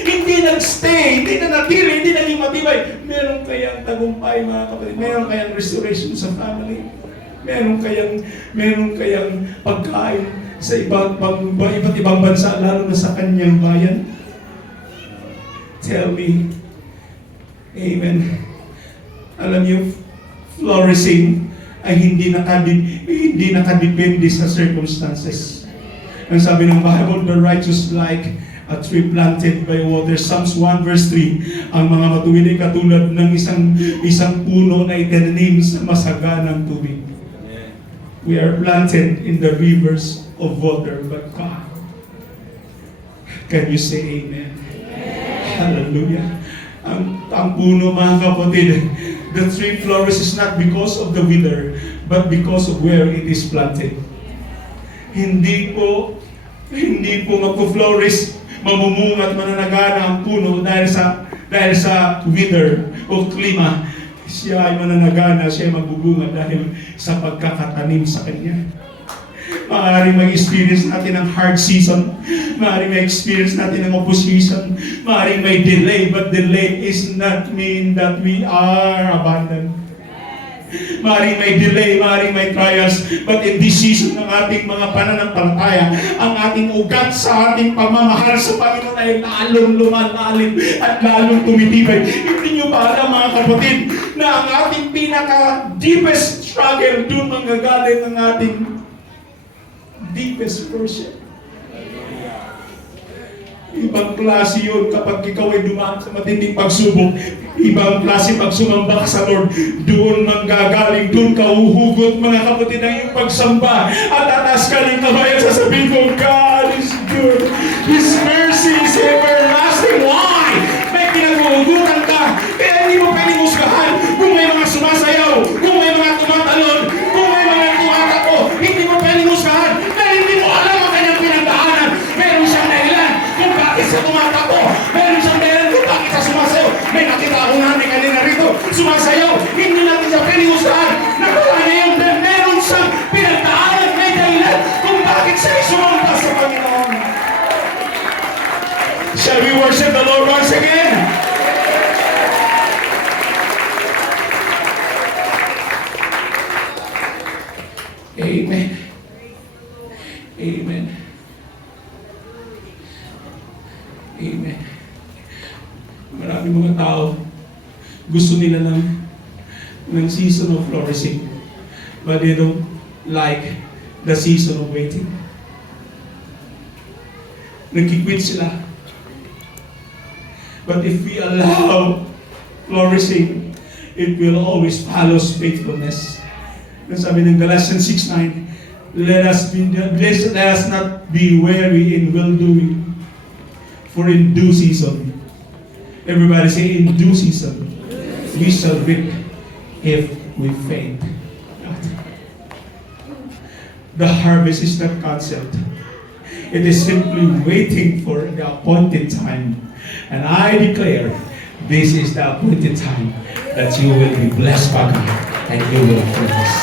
hindi nagstay, hindi na natili, hindi naging matibay, meron kayang tagumpay, mga kapatid, meron kayang restoration sa family. Meron kayang pagkain sa iba't ibang bansa, lalo na sa kanyang bayan. Tell me, amen. Alam niyo, flourishing ay hindi nakadepende sa circumstances. Ang sabi ng Bible, the righteous like a tree planted by water. Psalms 1 verse 3, ang mga matuwid ay katulad ng isang puno na itinanim sa masaganang tubig. We are planted in the rivers of water, but God. Can you say amen? Hallelujah. Ang puno, mga kapatid, the tree flourishes not because of the wither, but because of where it is planted. Hindi po magpo-flourish, mamumunga at mananagana ang puno dahil sa wither o klima. Siya ay mananagana, siya ay magbubunga dahil sa pagkakatanim sa kanya. Maaaring mag-experience natin ng hard season. Maaaring mag-experience natin ng opposition. Maaaring may delay, but delay is not mean that we are abandoned. Maaaring may delay, maaaring may trials, but in this season ng ating mga pananampalataya, ang ating ugat sa ating pagmamahal sa Panginoon ay lalong lumalalim at lalong tumitibay. Hindi nyo ba alam, mga kapatid, na ang ating pinaka-deepest struggle, doon manggagaling ang ating deepest worship. Ibang klase yun kapag ikaw ay dumaan sa matinding pagsubok. Ibang klase pag sumamba ka sa Lord, doon manggagaling, doon ka uhugot, mga kapatid, ang iyong pagsamba. At tataas ka ng kamay at sasabihin mo, God is good. His mercy is everlasting. Why? May pinag-uugutan ka. Kaya hindi mo pwedeng husgahan kung may mga sumasayaw, kung may mga tumatalon, kung may mga tumatakbo. Hindi mo pwedeng husgahan dahil hindi mo alam ang kanyang pinagdaanan. Meron siyang dahilan kung bakit siya tumatakbo. Meron siyang dahilan kung bakit siya sumasayaw. May nakita ako namin kanina rito, sumasayaw. Hindi natin siya pwedeng husgahan. Nagawa niya yung meron siyang pinagdaanan. May dahilan kung bakit siya sumamba sa Panginoon. Shall we worship the Lord once again? Amen. Amen. Amen. Maraming mga tao gusto nila ng season of flourishing, but they don't like the season of waiting. Nagkikwit sila. But if we allow flourishing, it will always follow faithfulness. Sabi ng Galatians 6:9, let us not be weary in well-doing, for in due season, everybody say, in due season, we shall reap if we faint not. The harvest is not canceled. It is simply waiting for the appointed time. And I declare, this is the appointed time that you will be blessed by God and you will flourish.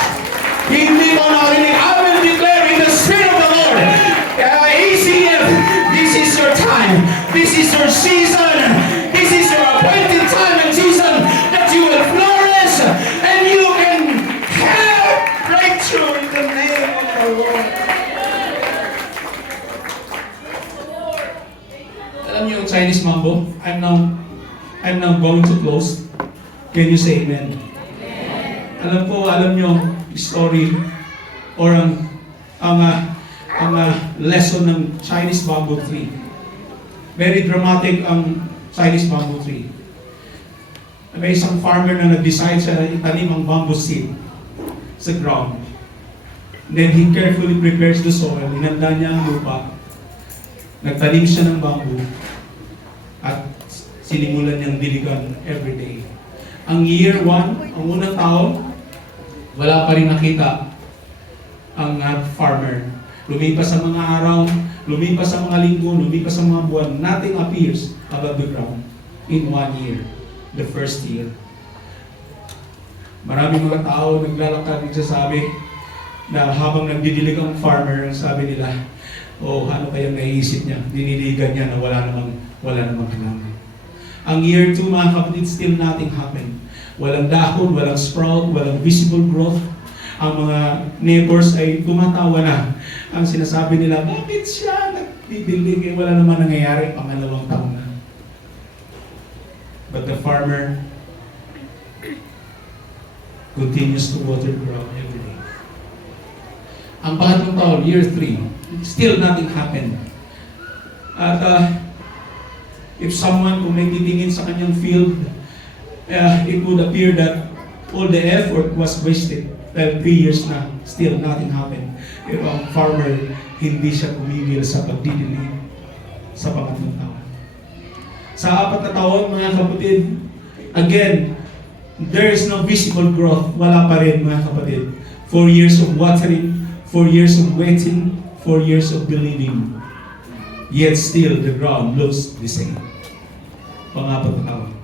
Hindi mo narinig, I will declare in the Spirit of the Lord, ACF, this is your time, this is your season, this is your appointed time and season that you will flourish and you can have breakthrough in the name of the Lord. Alam niyo yung Chinese mambo? I'm now going to close. Can you say amen? Alam niyo story or ang lesson ng Chinese bamboo tree. Very dramatic ang Chinese bamboo tree. May isang farmer na nag-decide siya itanim ang bamboo seed sa ground. Then he carefully prepares the soil. Inanda niya ang lupa. Nagtanim siya ng bamboo at sinimulan niyang diligan every day. Ang year 1, ang unang taon, wala pa rin nakita ang farmer. Lumipas sa mga araw, lumipas sa mga linggo, lumipas sa mga buwan, nothing appears above the ground in 1 year, the first year. Maraming mga tao naglalakad nagsasabi na habang nagdidilig ang farmer, sabi nila, oh, ano kayang naiisip niya? Diniligan niya na wala namang halaman. Ang year 2, mga kapatid, still nothing happened. Walang dahon, walang sprout, walang visible growth. Ang mga neighbors ay tumatawa na. Ang sinasabi nila, bakit siya nagdidilig? Eh, wala naman nangyayari, pangalawang taon na. But the farmer continues to water the ground every day. Ang pangatlong taon, year 3, still nothing happened. At if someone kung may titingin sa kanyang field, it would appear that all the effort was wasted. Dahil 3 years na, still nothing happened. Pero ang farmer, hindi siya kumigil sa pagdidilig sa pangatlong taon. Sa 4 na taon, mga kapatid, again, there is no visible growth. Wala pa rin, mga kapatid. 4 years of watering, 4 years of waiting, 4 years of believing. Yet still, the ground looks the same. Pang-4 na taon.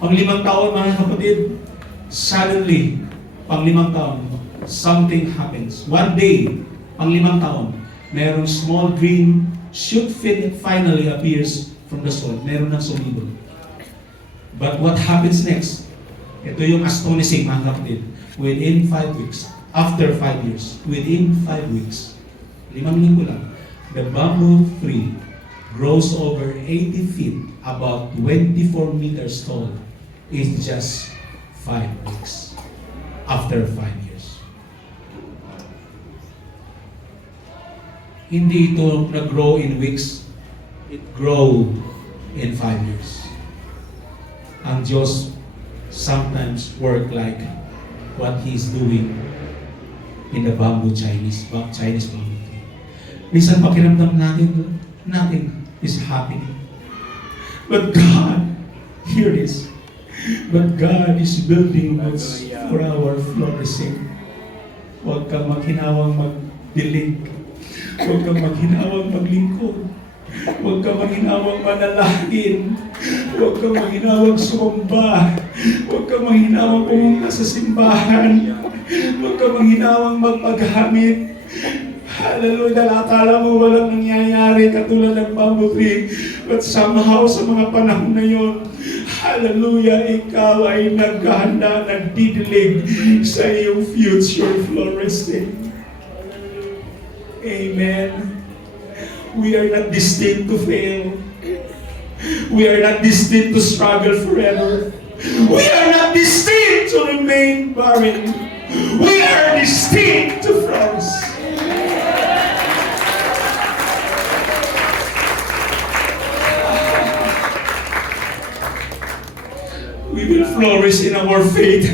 Pang-5 taon, mga kapatid, suddenly, pang-5 taon, something happens. One day, pang-5 taon, merong small green shoot finally appears from the soil. Meron ng sumibol. But what happens next? Ito yung astonishing, mga kapatid. within 5 weeks, after 5 years, within 5 weeks, 5 linggo lang, the bamboo tree grows over 80 feet, about 24 meters tall, in just 5 weeks, after 5 years. Hindi ito nag-grow in weeks, it grow in 5 years. Ang Diyos sometimes work like what He's doing in the Chinese bamboo tree. Minsan pakiramdam natin is happening. But God, hear this, but God is building us for our flourishing. Huwag kang maghinawang magdilig. Huwag kang maghinawang maglingkod. Huwag kang maghinawang manalangin. Huwag kang maghinawang sumamba. Huwag kang maghinawang pumunta sa simbahan. Huwag kang maghinawang magpaghamit. Hallelujah, dahil akala mo walang nangyayari katulad ng bamboo tree. But somehow, sa mga panahon na yon, hallelujah, ikaw ay naghahanda, nagdidilig sa iyong future flourishing. Amen. We are not destined to fail. We are not destined to struggle forever. We are not destined to remain barren. We are destined to flourish. We will flourish in our faith.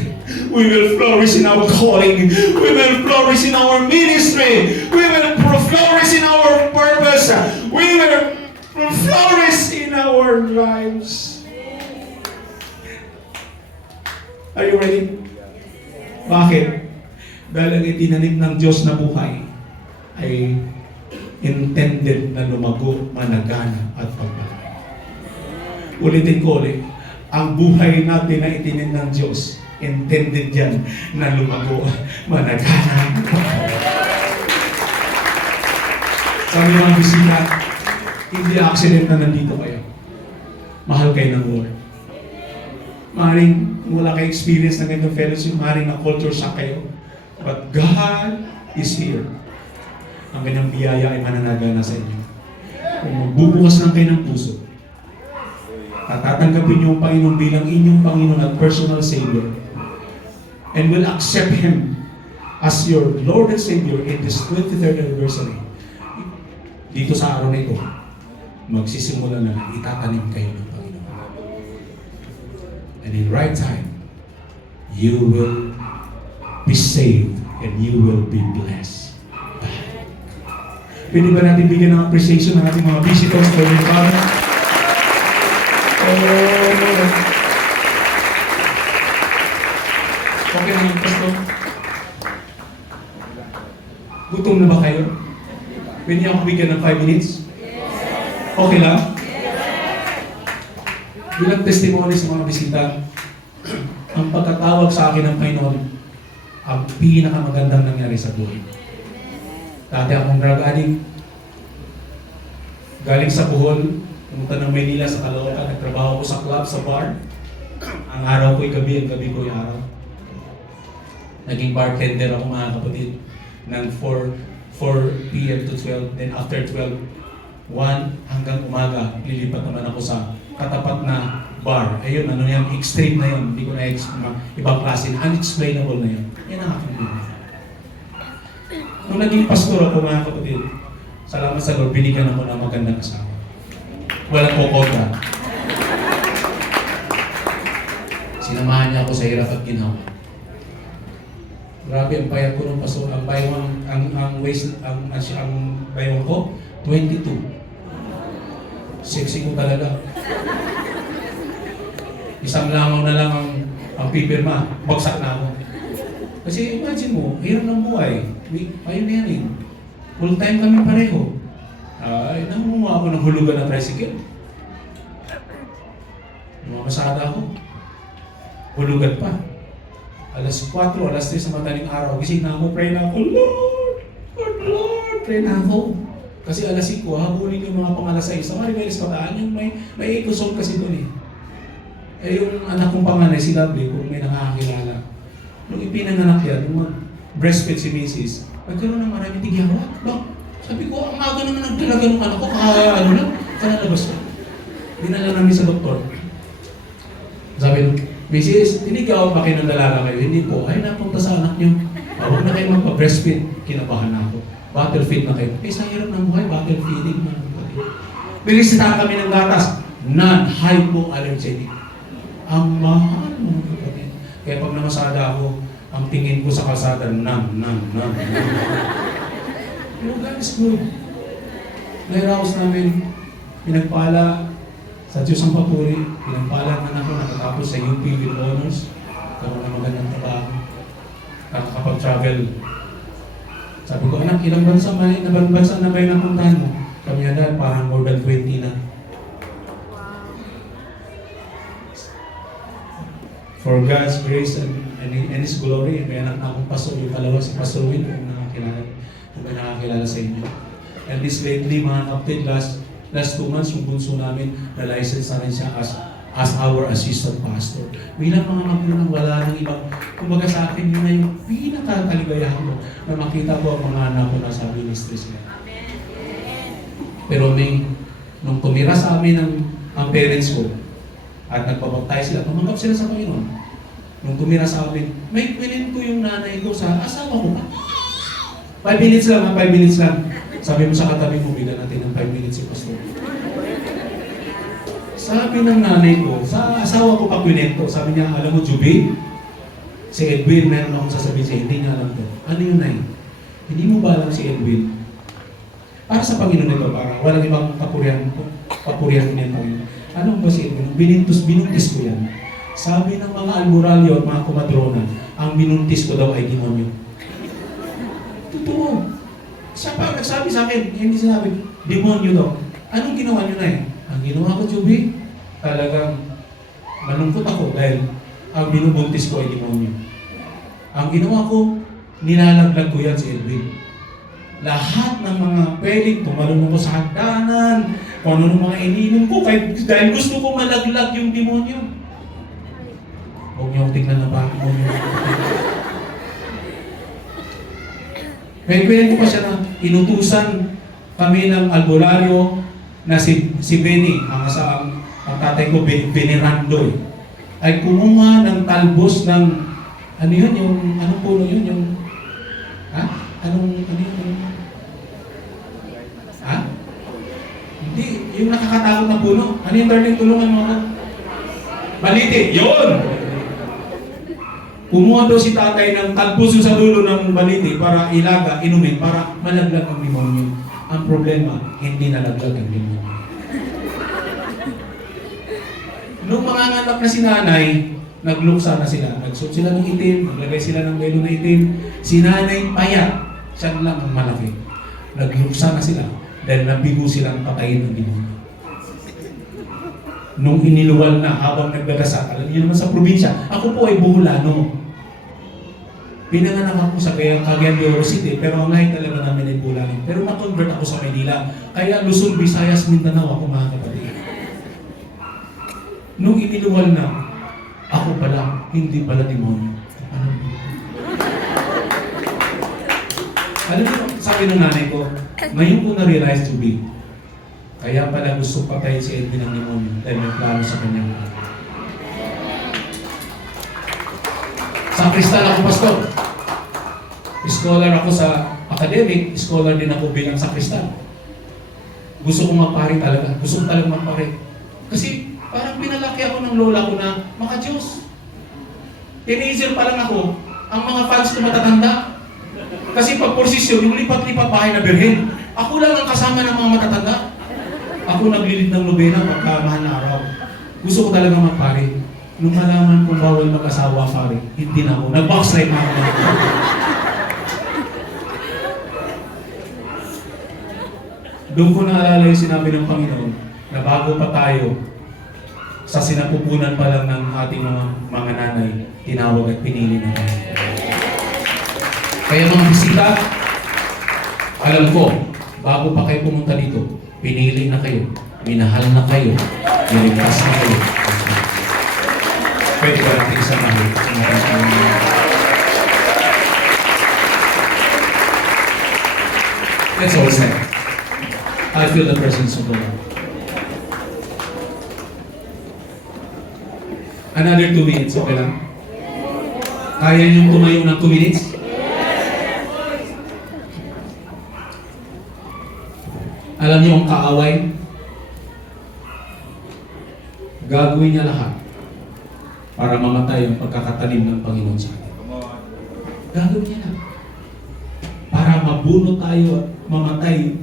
We will flourish in our calling. We will flourish in our ministry. We will flourish in our purpose. We will flourish in our lives. Are you ready? Bakit? Dahil ang itinanim ng Diyos na buhay ay intended na lumago, managana at pagpalaki. Ulitin ko ulit. Ang buhay natin na itinin ng Diyos, intended yan na lumago, managana. Sabi ng bisita, hindi accident na nandito kayo. Mahal kayo ng Lord. Maaaring wala kayo experience ng ganitong fellowship, maaaring na culture shock kayo. But God is here. Ang kanyang biyaya ay mananagana sa inyo. Kung magbubukas lang kayo ng puso, at tatanggapin niyo ang Panginoon bilang inyong Panginoon at personal Savior, and will accept Him as your Lord and Savior in this 23rd anniversary, dito sa araw na ito, magsisimula na itatanim kayo ng Panginoon. And in right time, you will be saved and you will be blessed. Pwede ba natin bigyan ng appreciation ng ating mga visitors for your Father? Okay naman, Pastor. Gutom na ba kayo? Pwede niyo ako bigyan ng 5 minutes? Okay lang? Bilang testimony sa mga bisita, ang pagkatawag sa akin ng Panginoon, ang pinakamagandang nangyari sa buhay. Dati akong drug addict. Galing sa Bohol, pumunta ng Maynila sa Caloocan, nagtrabaho ko sa club, sa bar. Ang araw ko'y gabi, ang gabi ko'y araw. Naging bartender ako, mga kapatid, ng 4 p.m. to 12. Then after 12, 1 hanggang umaga, lilipat naman ako sa katapat na bar. Ayun, ano yan, extreme na yun. Hindi ko na ibang klase, unexplainable na yun. Yan ang aking buhay. Nung naging pastor ako, mga kapatid, salamat sa Lord, binigyan ako ng magandang asawa. Walang kukontra. Sinamahan niya ako sa hirap at ginawa. Grabe ang payat ko nung pastor. Ang baywang, ang baywang ko, 22. Sexy ko talaga. Isang langaw na lang ang pipirma, bagsak na ako. Kasi imagine mo, hirap ng buhay. Ayun yan eh. Full time kami pareho. Ay, nangunguha ako ng hulugan ng tricycle. Masada ako. Hulugan pa. Alas 4, alas 3 sa madaling araw, gising na ako, pray na ako, Lord, pray na ako. Kasi alas 5, habulin yung mga pangalas 6. Sa Maribeles Pataan, yung may episode kasi doon eh. Eh yung anak kong panganay, si Lovely, kung may nakakakilala. Nung ipinanganak yan, nung breastfeed si Mrs., nagkaroon ng maraming tigyawa. Sabi ko, ang aga naman nagdalaga ng anak ko, kanalabas ko. Dinala namin sa doktor. Sabi nung, Mrs., tinigyaw ba kayo ng dalaga kayo? Hindi po. Ay, napunta sa anak niyo. Huwag na kayo magpa-breastfeed. Kinabahan na ako. Bottle feed na kayo. Sa hirap ng buhay, bottle feeding na. Bilisita kami ng gatas. Non-hypoallergenic. Ang mahal mga kapatid. Kaya pag namasada ako, ang tingin ko sa kalsada, nam. Pero God is good. Nairaos namin, pinagpala sa Diyos ang papuri, pinagpala na ako, nakatapos sa UP with honors, karoon na magandang trabaho, nakakapag-travel. Sabi ko, anak, ilang bansa na ba yung napuntahan mo? Kami na parang more than 20 na. For God's grace and His glory, may anak na akong pastor, yung kalawa si Pastor Will, kung nakakilala sa inyo. And this lately, mga kapatid, last 2 months, yung bunso namin, na-license na rin siya as our assistant pastor. Bilang mga magulang, wala nang ibang, kumbaga sa akin, yun na yung pinakakaligayahan ko, na makita ko ang mga anak ko na sa ministry sila. Pero nung tumira sa amin ang parents ko, at nagpapagtay sila, tumanggap sila sa Panginoon. Nung tumira sa amin, may kwinin ko yung nanay ko sa asawa ko pa. 5 minutes lang, 5 minutes lang. Sabi mo sa katabi mo, bigyan natin ng 5 minutes si Pastor. Sabi ng nanay ko, sa asawa ko pa kwinento, sabi niya, alam mo, Juby, si Edwin, meron akong sasabihin siya, hindi niya alam to. Ano yun, Nay? Hindi mo ba alam si Edwin? Para sa Panginoon ito, para walang ibang papurihan niya Panginoon. Ano ba si Edwin? Binuntis ko yan. Sabi ng mga almoralyo at mga kumadrona, ang binuntis ko daw ay demonyo. Totoo. Siya pa nagsabi sa akin, hindi sinabi, demonyo daw. Anong ginawa niyo na Ang ginawa ko, Juby, talagang malungkot ako dahil ang binubuntis ko ay demonyo. Ang ginawa ko, nilalaglag ko yan si Edwin. Lahat ng mga pwedeng tumalong ko sa hagdanan, kung ano ng mga ininom ko, dahil gusto ko malaglag yung demonyo. Huwag niyo tingnan na bakit mo yung Pwede ko pa siya na inutusan kami ng albularyo na si Benny, ang tatay ko, Venerando, ay kumuha ng talbos ng, ano yun, anong puno yun, ano yun? Hindi, yung nakakatakot na puno. Ano yung darling, tulungan mo ako? Baliti, yun! Kumuha daw si tatay ng talbos sa dulo ng baliti para ilaga, inumin, para malaglag ang demonyo. Ang problema, hindi nalaglag ang demonyo. Nung mga anak na si nanay, nagluksa na sila. Nagsuot sila ng itim, naglagay sila ng belo na itim. Si nanay payat, siya lang ang malaki. Nagluksa na sila dahil nabigo silang patayin ng demonyo. Nung iniluwal na habang nagdadasal, alam niyo naman sa probinsya, ako po ay Buholano. Pinanganak ako sa Cagayan de Oro City, pero ang lahat talaga namin ay Buholano. Pero na-convert ako sa Manila. Kaya Luzon, Visayas, Mindanao ako mga kapatid. Nung iniluwal na, ako pala, hindi pala demonyo. Alam mo, sabi ng nanay ko, ngayon ko na-realize to be, kaya pala gusto patayin si Edwin ng demonyo dahil may plano sa kanyang buhay. Sa kristal ako, pastor. Scholar ako sa academic, scholar din ako bilang sa kristal. Gusto kong magpare talaga. Gusto kong talagang magpare. Kasi parang pinalaki ako ng lola ko na maka-Diyos. Teenager pa lang ako, ang mga fans ko matatanda. Kasi pag posisyon, yung lipat-lipat bahay na birhen, ako lang ang kasama ng mga matatanda. Ako naglilid ng nobena pagkamahal na araw. Gusto ko talagang magpare. Nung malaman kong bawal mag-asawa pare, hindi na ako. Nag-backslide na ako. Doon ko naalala yung sinabi ng Panginoon na bago pa tayo sa sinapupunan pa lang ng ating mga nanay, tinawag at pinili na tayo. Kaya mga bisita, alam ko, bago pa kayo pumunta dito, pinili na kayo, minahal na kayo, niligtas na kayo. Pwede ba natin sa mahal? Let's all stand. I feel the presence of the Lord. Another 2 minutes, okay lang? Kaya niyong tumayo ng 2 minutes? Alam niyo ang kaaway? Gagawin niya lahat para mamatay ang pagkakatanim ng Panginoon sa atin. Gagawin niya lahat para mabuno tayo at mamatay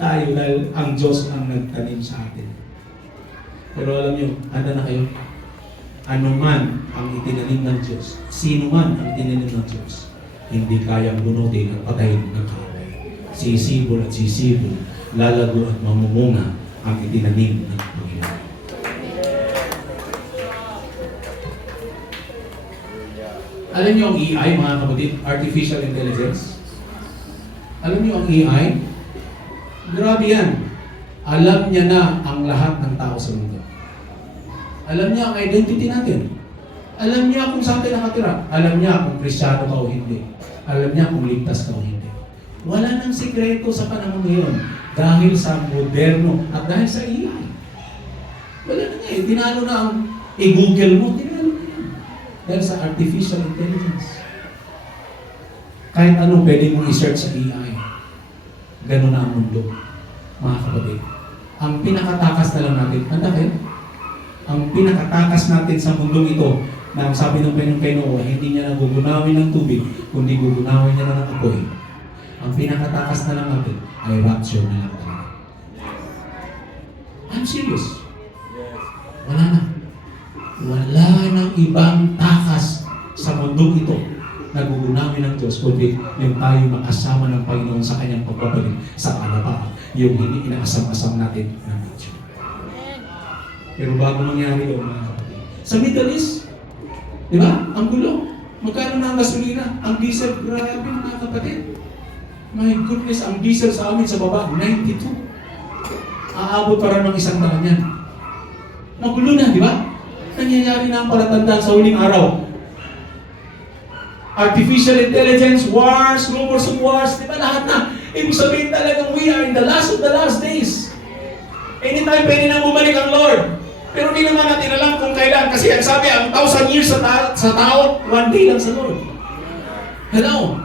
tayo dahil ang Diyos ang nagtanim sa atin. Pero alam niyo, handa na kayo? Ano man ang itinanim ng Diyos, sino man ang itinanim ng Diyos, hindi kayang bunutin at patayin ng kaaway. Sisibol at sisibol, lalago at mamumunga ang itinanim ng Panginoon. Alam niyo ang AI, mga kapatid, Artificial Intelligence? Alam niyo ang AI? Grabe yan. Alam niya na ang lahat ng tao sa mundo. Alam niya ang identity natin. Alam niya kung saan tayo nakatira. Alam niya kung Kristiyano ka o hindi. Alam niya kung ligtas ka o hindi. Wala nang sikreto sa panahon ngayon dahil sa moderno at dahil sa AI. Wala na nga eh. Tinalo na ang i-Google mo. Tinalo na yan. Dahil sa artificial intelligence. Kahit ano pwede mong i-search sa AI. Ganun na ang mundo. Mga kapatid. Ang pinakatakas na lang natin. Handa kayo? Ang pinakatakas natin sa mundong ito na ang sabi ng Panginoon kay Noah, hindi niya na gugunawin ng tubig, kundi gugunawin niya na ng apoy. Ang pinakatakas na lang natin ay rapture na lang talaga. I'm serious. Wala na. Wala nang ibang takas sa mundong ito na gugunawin ng Diyos, kundi yung tayo makasama ng Panginoon sa kanyang pagbabalik sa kalapaan, yung hindi inaasam-asam natin ng rapture. Pero bago mangyari yun, mga kapatid. Sa Middle East, di ba? Ang gulo. Magkano na ang gasolina? Ang diesel, grabe mga kapatid. My goodness, ang diesel sa amin sa baba, 92. Aabot para ng 100 yan. Magulo na, di ba? Nangyayari na ang palatandaan sa huling araw. Artificial intelligence, wars, rumors of wars, di ba? Lahat na. Ibig sabihin talagang we are in the last of the last days. Anytime pwede na bumalik ang Lord. Pero hindi naman natin alam kung kailan. Kasi ang sabi, ang 1,000 years sa tao, 1 day lang sa Lord. Hello?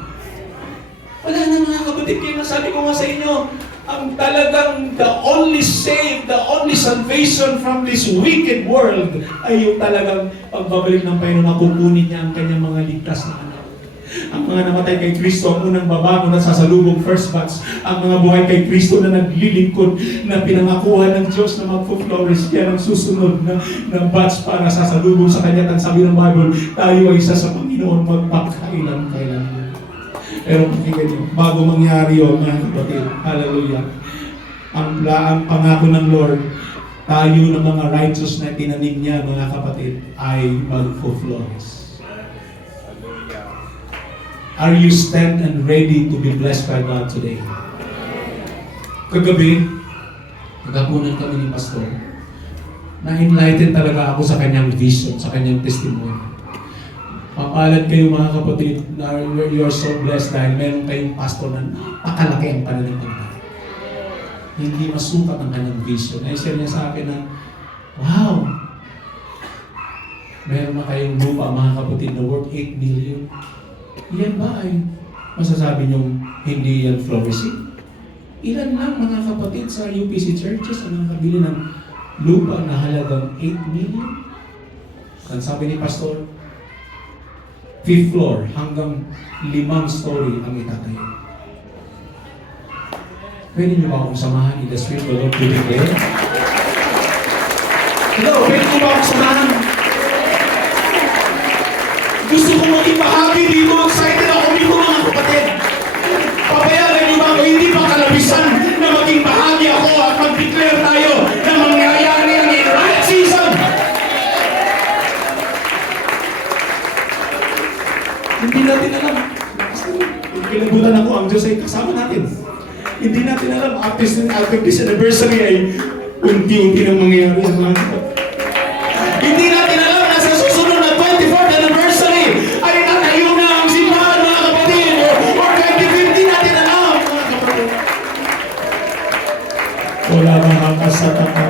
Wala na mga kapatid. Kaya sabi ko nga sa inyo, ang talagang the only save, the only salvation from this wicked world ay yung talagang pagbabalik ng Panginoon na kukunin niya ang kanyang mga ligtas na anak. Ang mga namatay kay Kristo, ang unang babago na sasalubong first batch, ang mga buhay kay Kristo na naglilingkod, na pinangakuha ng Diyos na magpo-flourish, yan ang susunod na batch para sasalubong sa Kanya. At sabi ng Bible, tayo ay isa sa Panginoon magpakailan-kailan. Pero pakinggan niyo, bago mangyari yun, mga kapatid, hallelujah, ang pangako ng Lord, tayo ng mga righteous na tinanim niya, mga kapatid, ay magpo-flourish. Are you stand and ready to be blessed by God today? Kagabi, naghapunan kami ni Pastor. Na-enlighten talaga ako sa kanyang vision, sa kanyang testimony. Mapalad kayo mga kapatid na you are so blessed dahil meron kayong pastor na napakalaki ang pananampalataya. Hindi masukat ang kanyang vision. Ay-share niya sa akin na, wow! Meron na kayong lupa mga kapatid na worth 8 million. Yan ba ay masasabi niyong hindi yan flourishing? Ilan lang mga kapatid sa UPC churches ang nakabili ng lupa na halagang 8 million? Ang sabi ni Pastor, 5th floor hanggang 5 story ang itatayo. Pwede niyo ba akong samahan in the spirit of the Lord to declare? Hello, pwede niyo ba akong samahan? Gusto kong maging bahagi dito. Excited ako dito mga kapatid. Papayagan niyo ba ako hindi pa kalabisan na maging bahagi ako at mag-declare tayo na mangyayari ang in right season. Hindi natin alam. Kinabutan ako, ang Diyos ay kasama natin. Hindi natin alam, after this anniversary ay unti-unti nang mangyayari ang mga kapatid. Hindi natin alam na sa susunod na 24th anniversary ay natayo na ang simbahan mga kapatid. Or 2050 natin alam mga kapatid. Ola Mahakasataka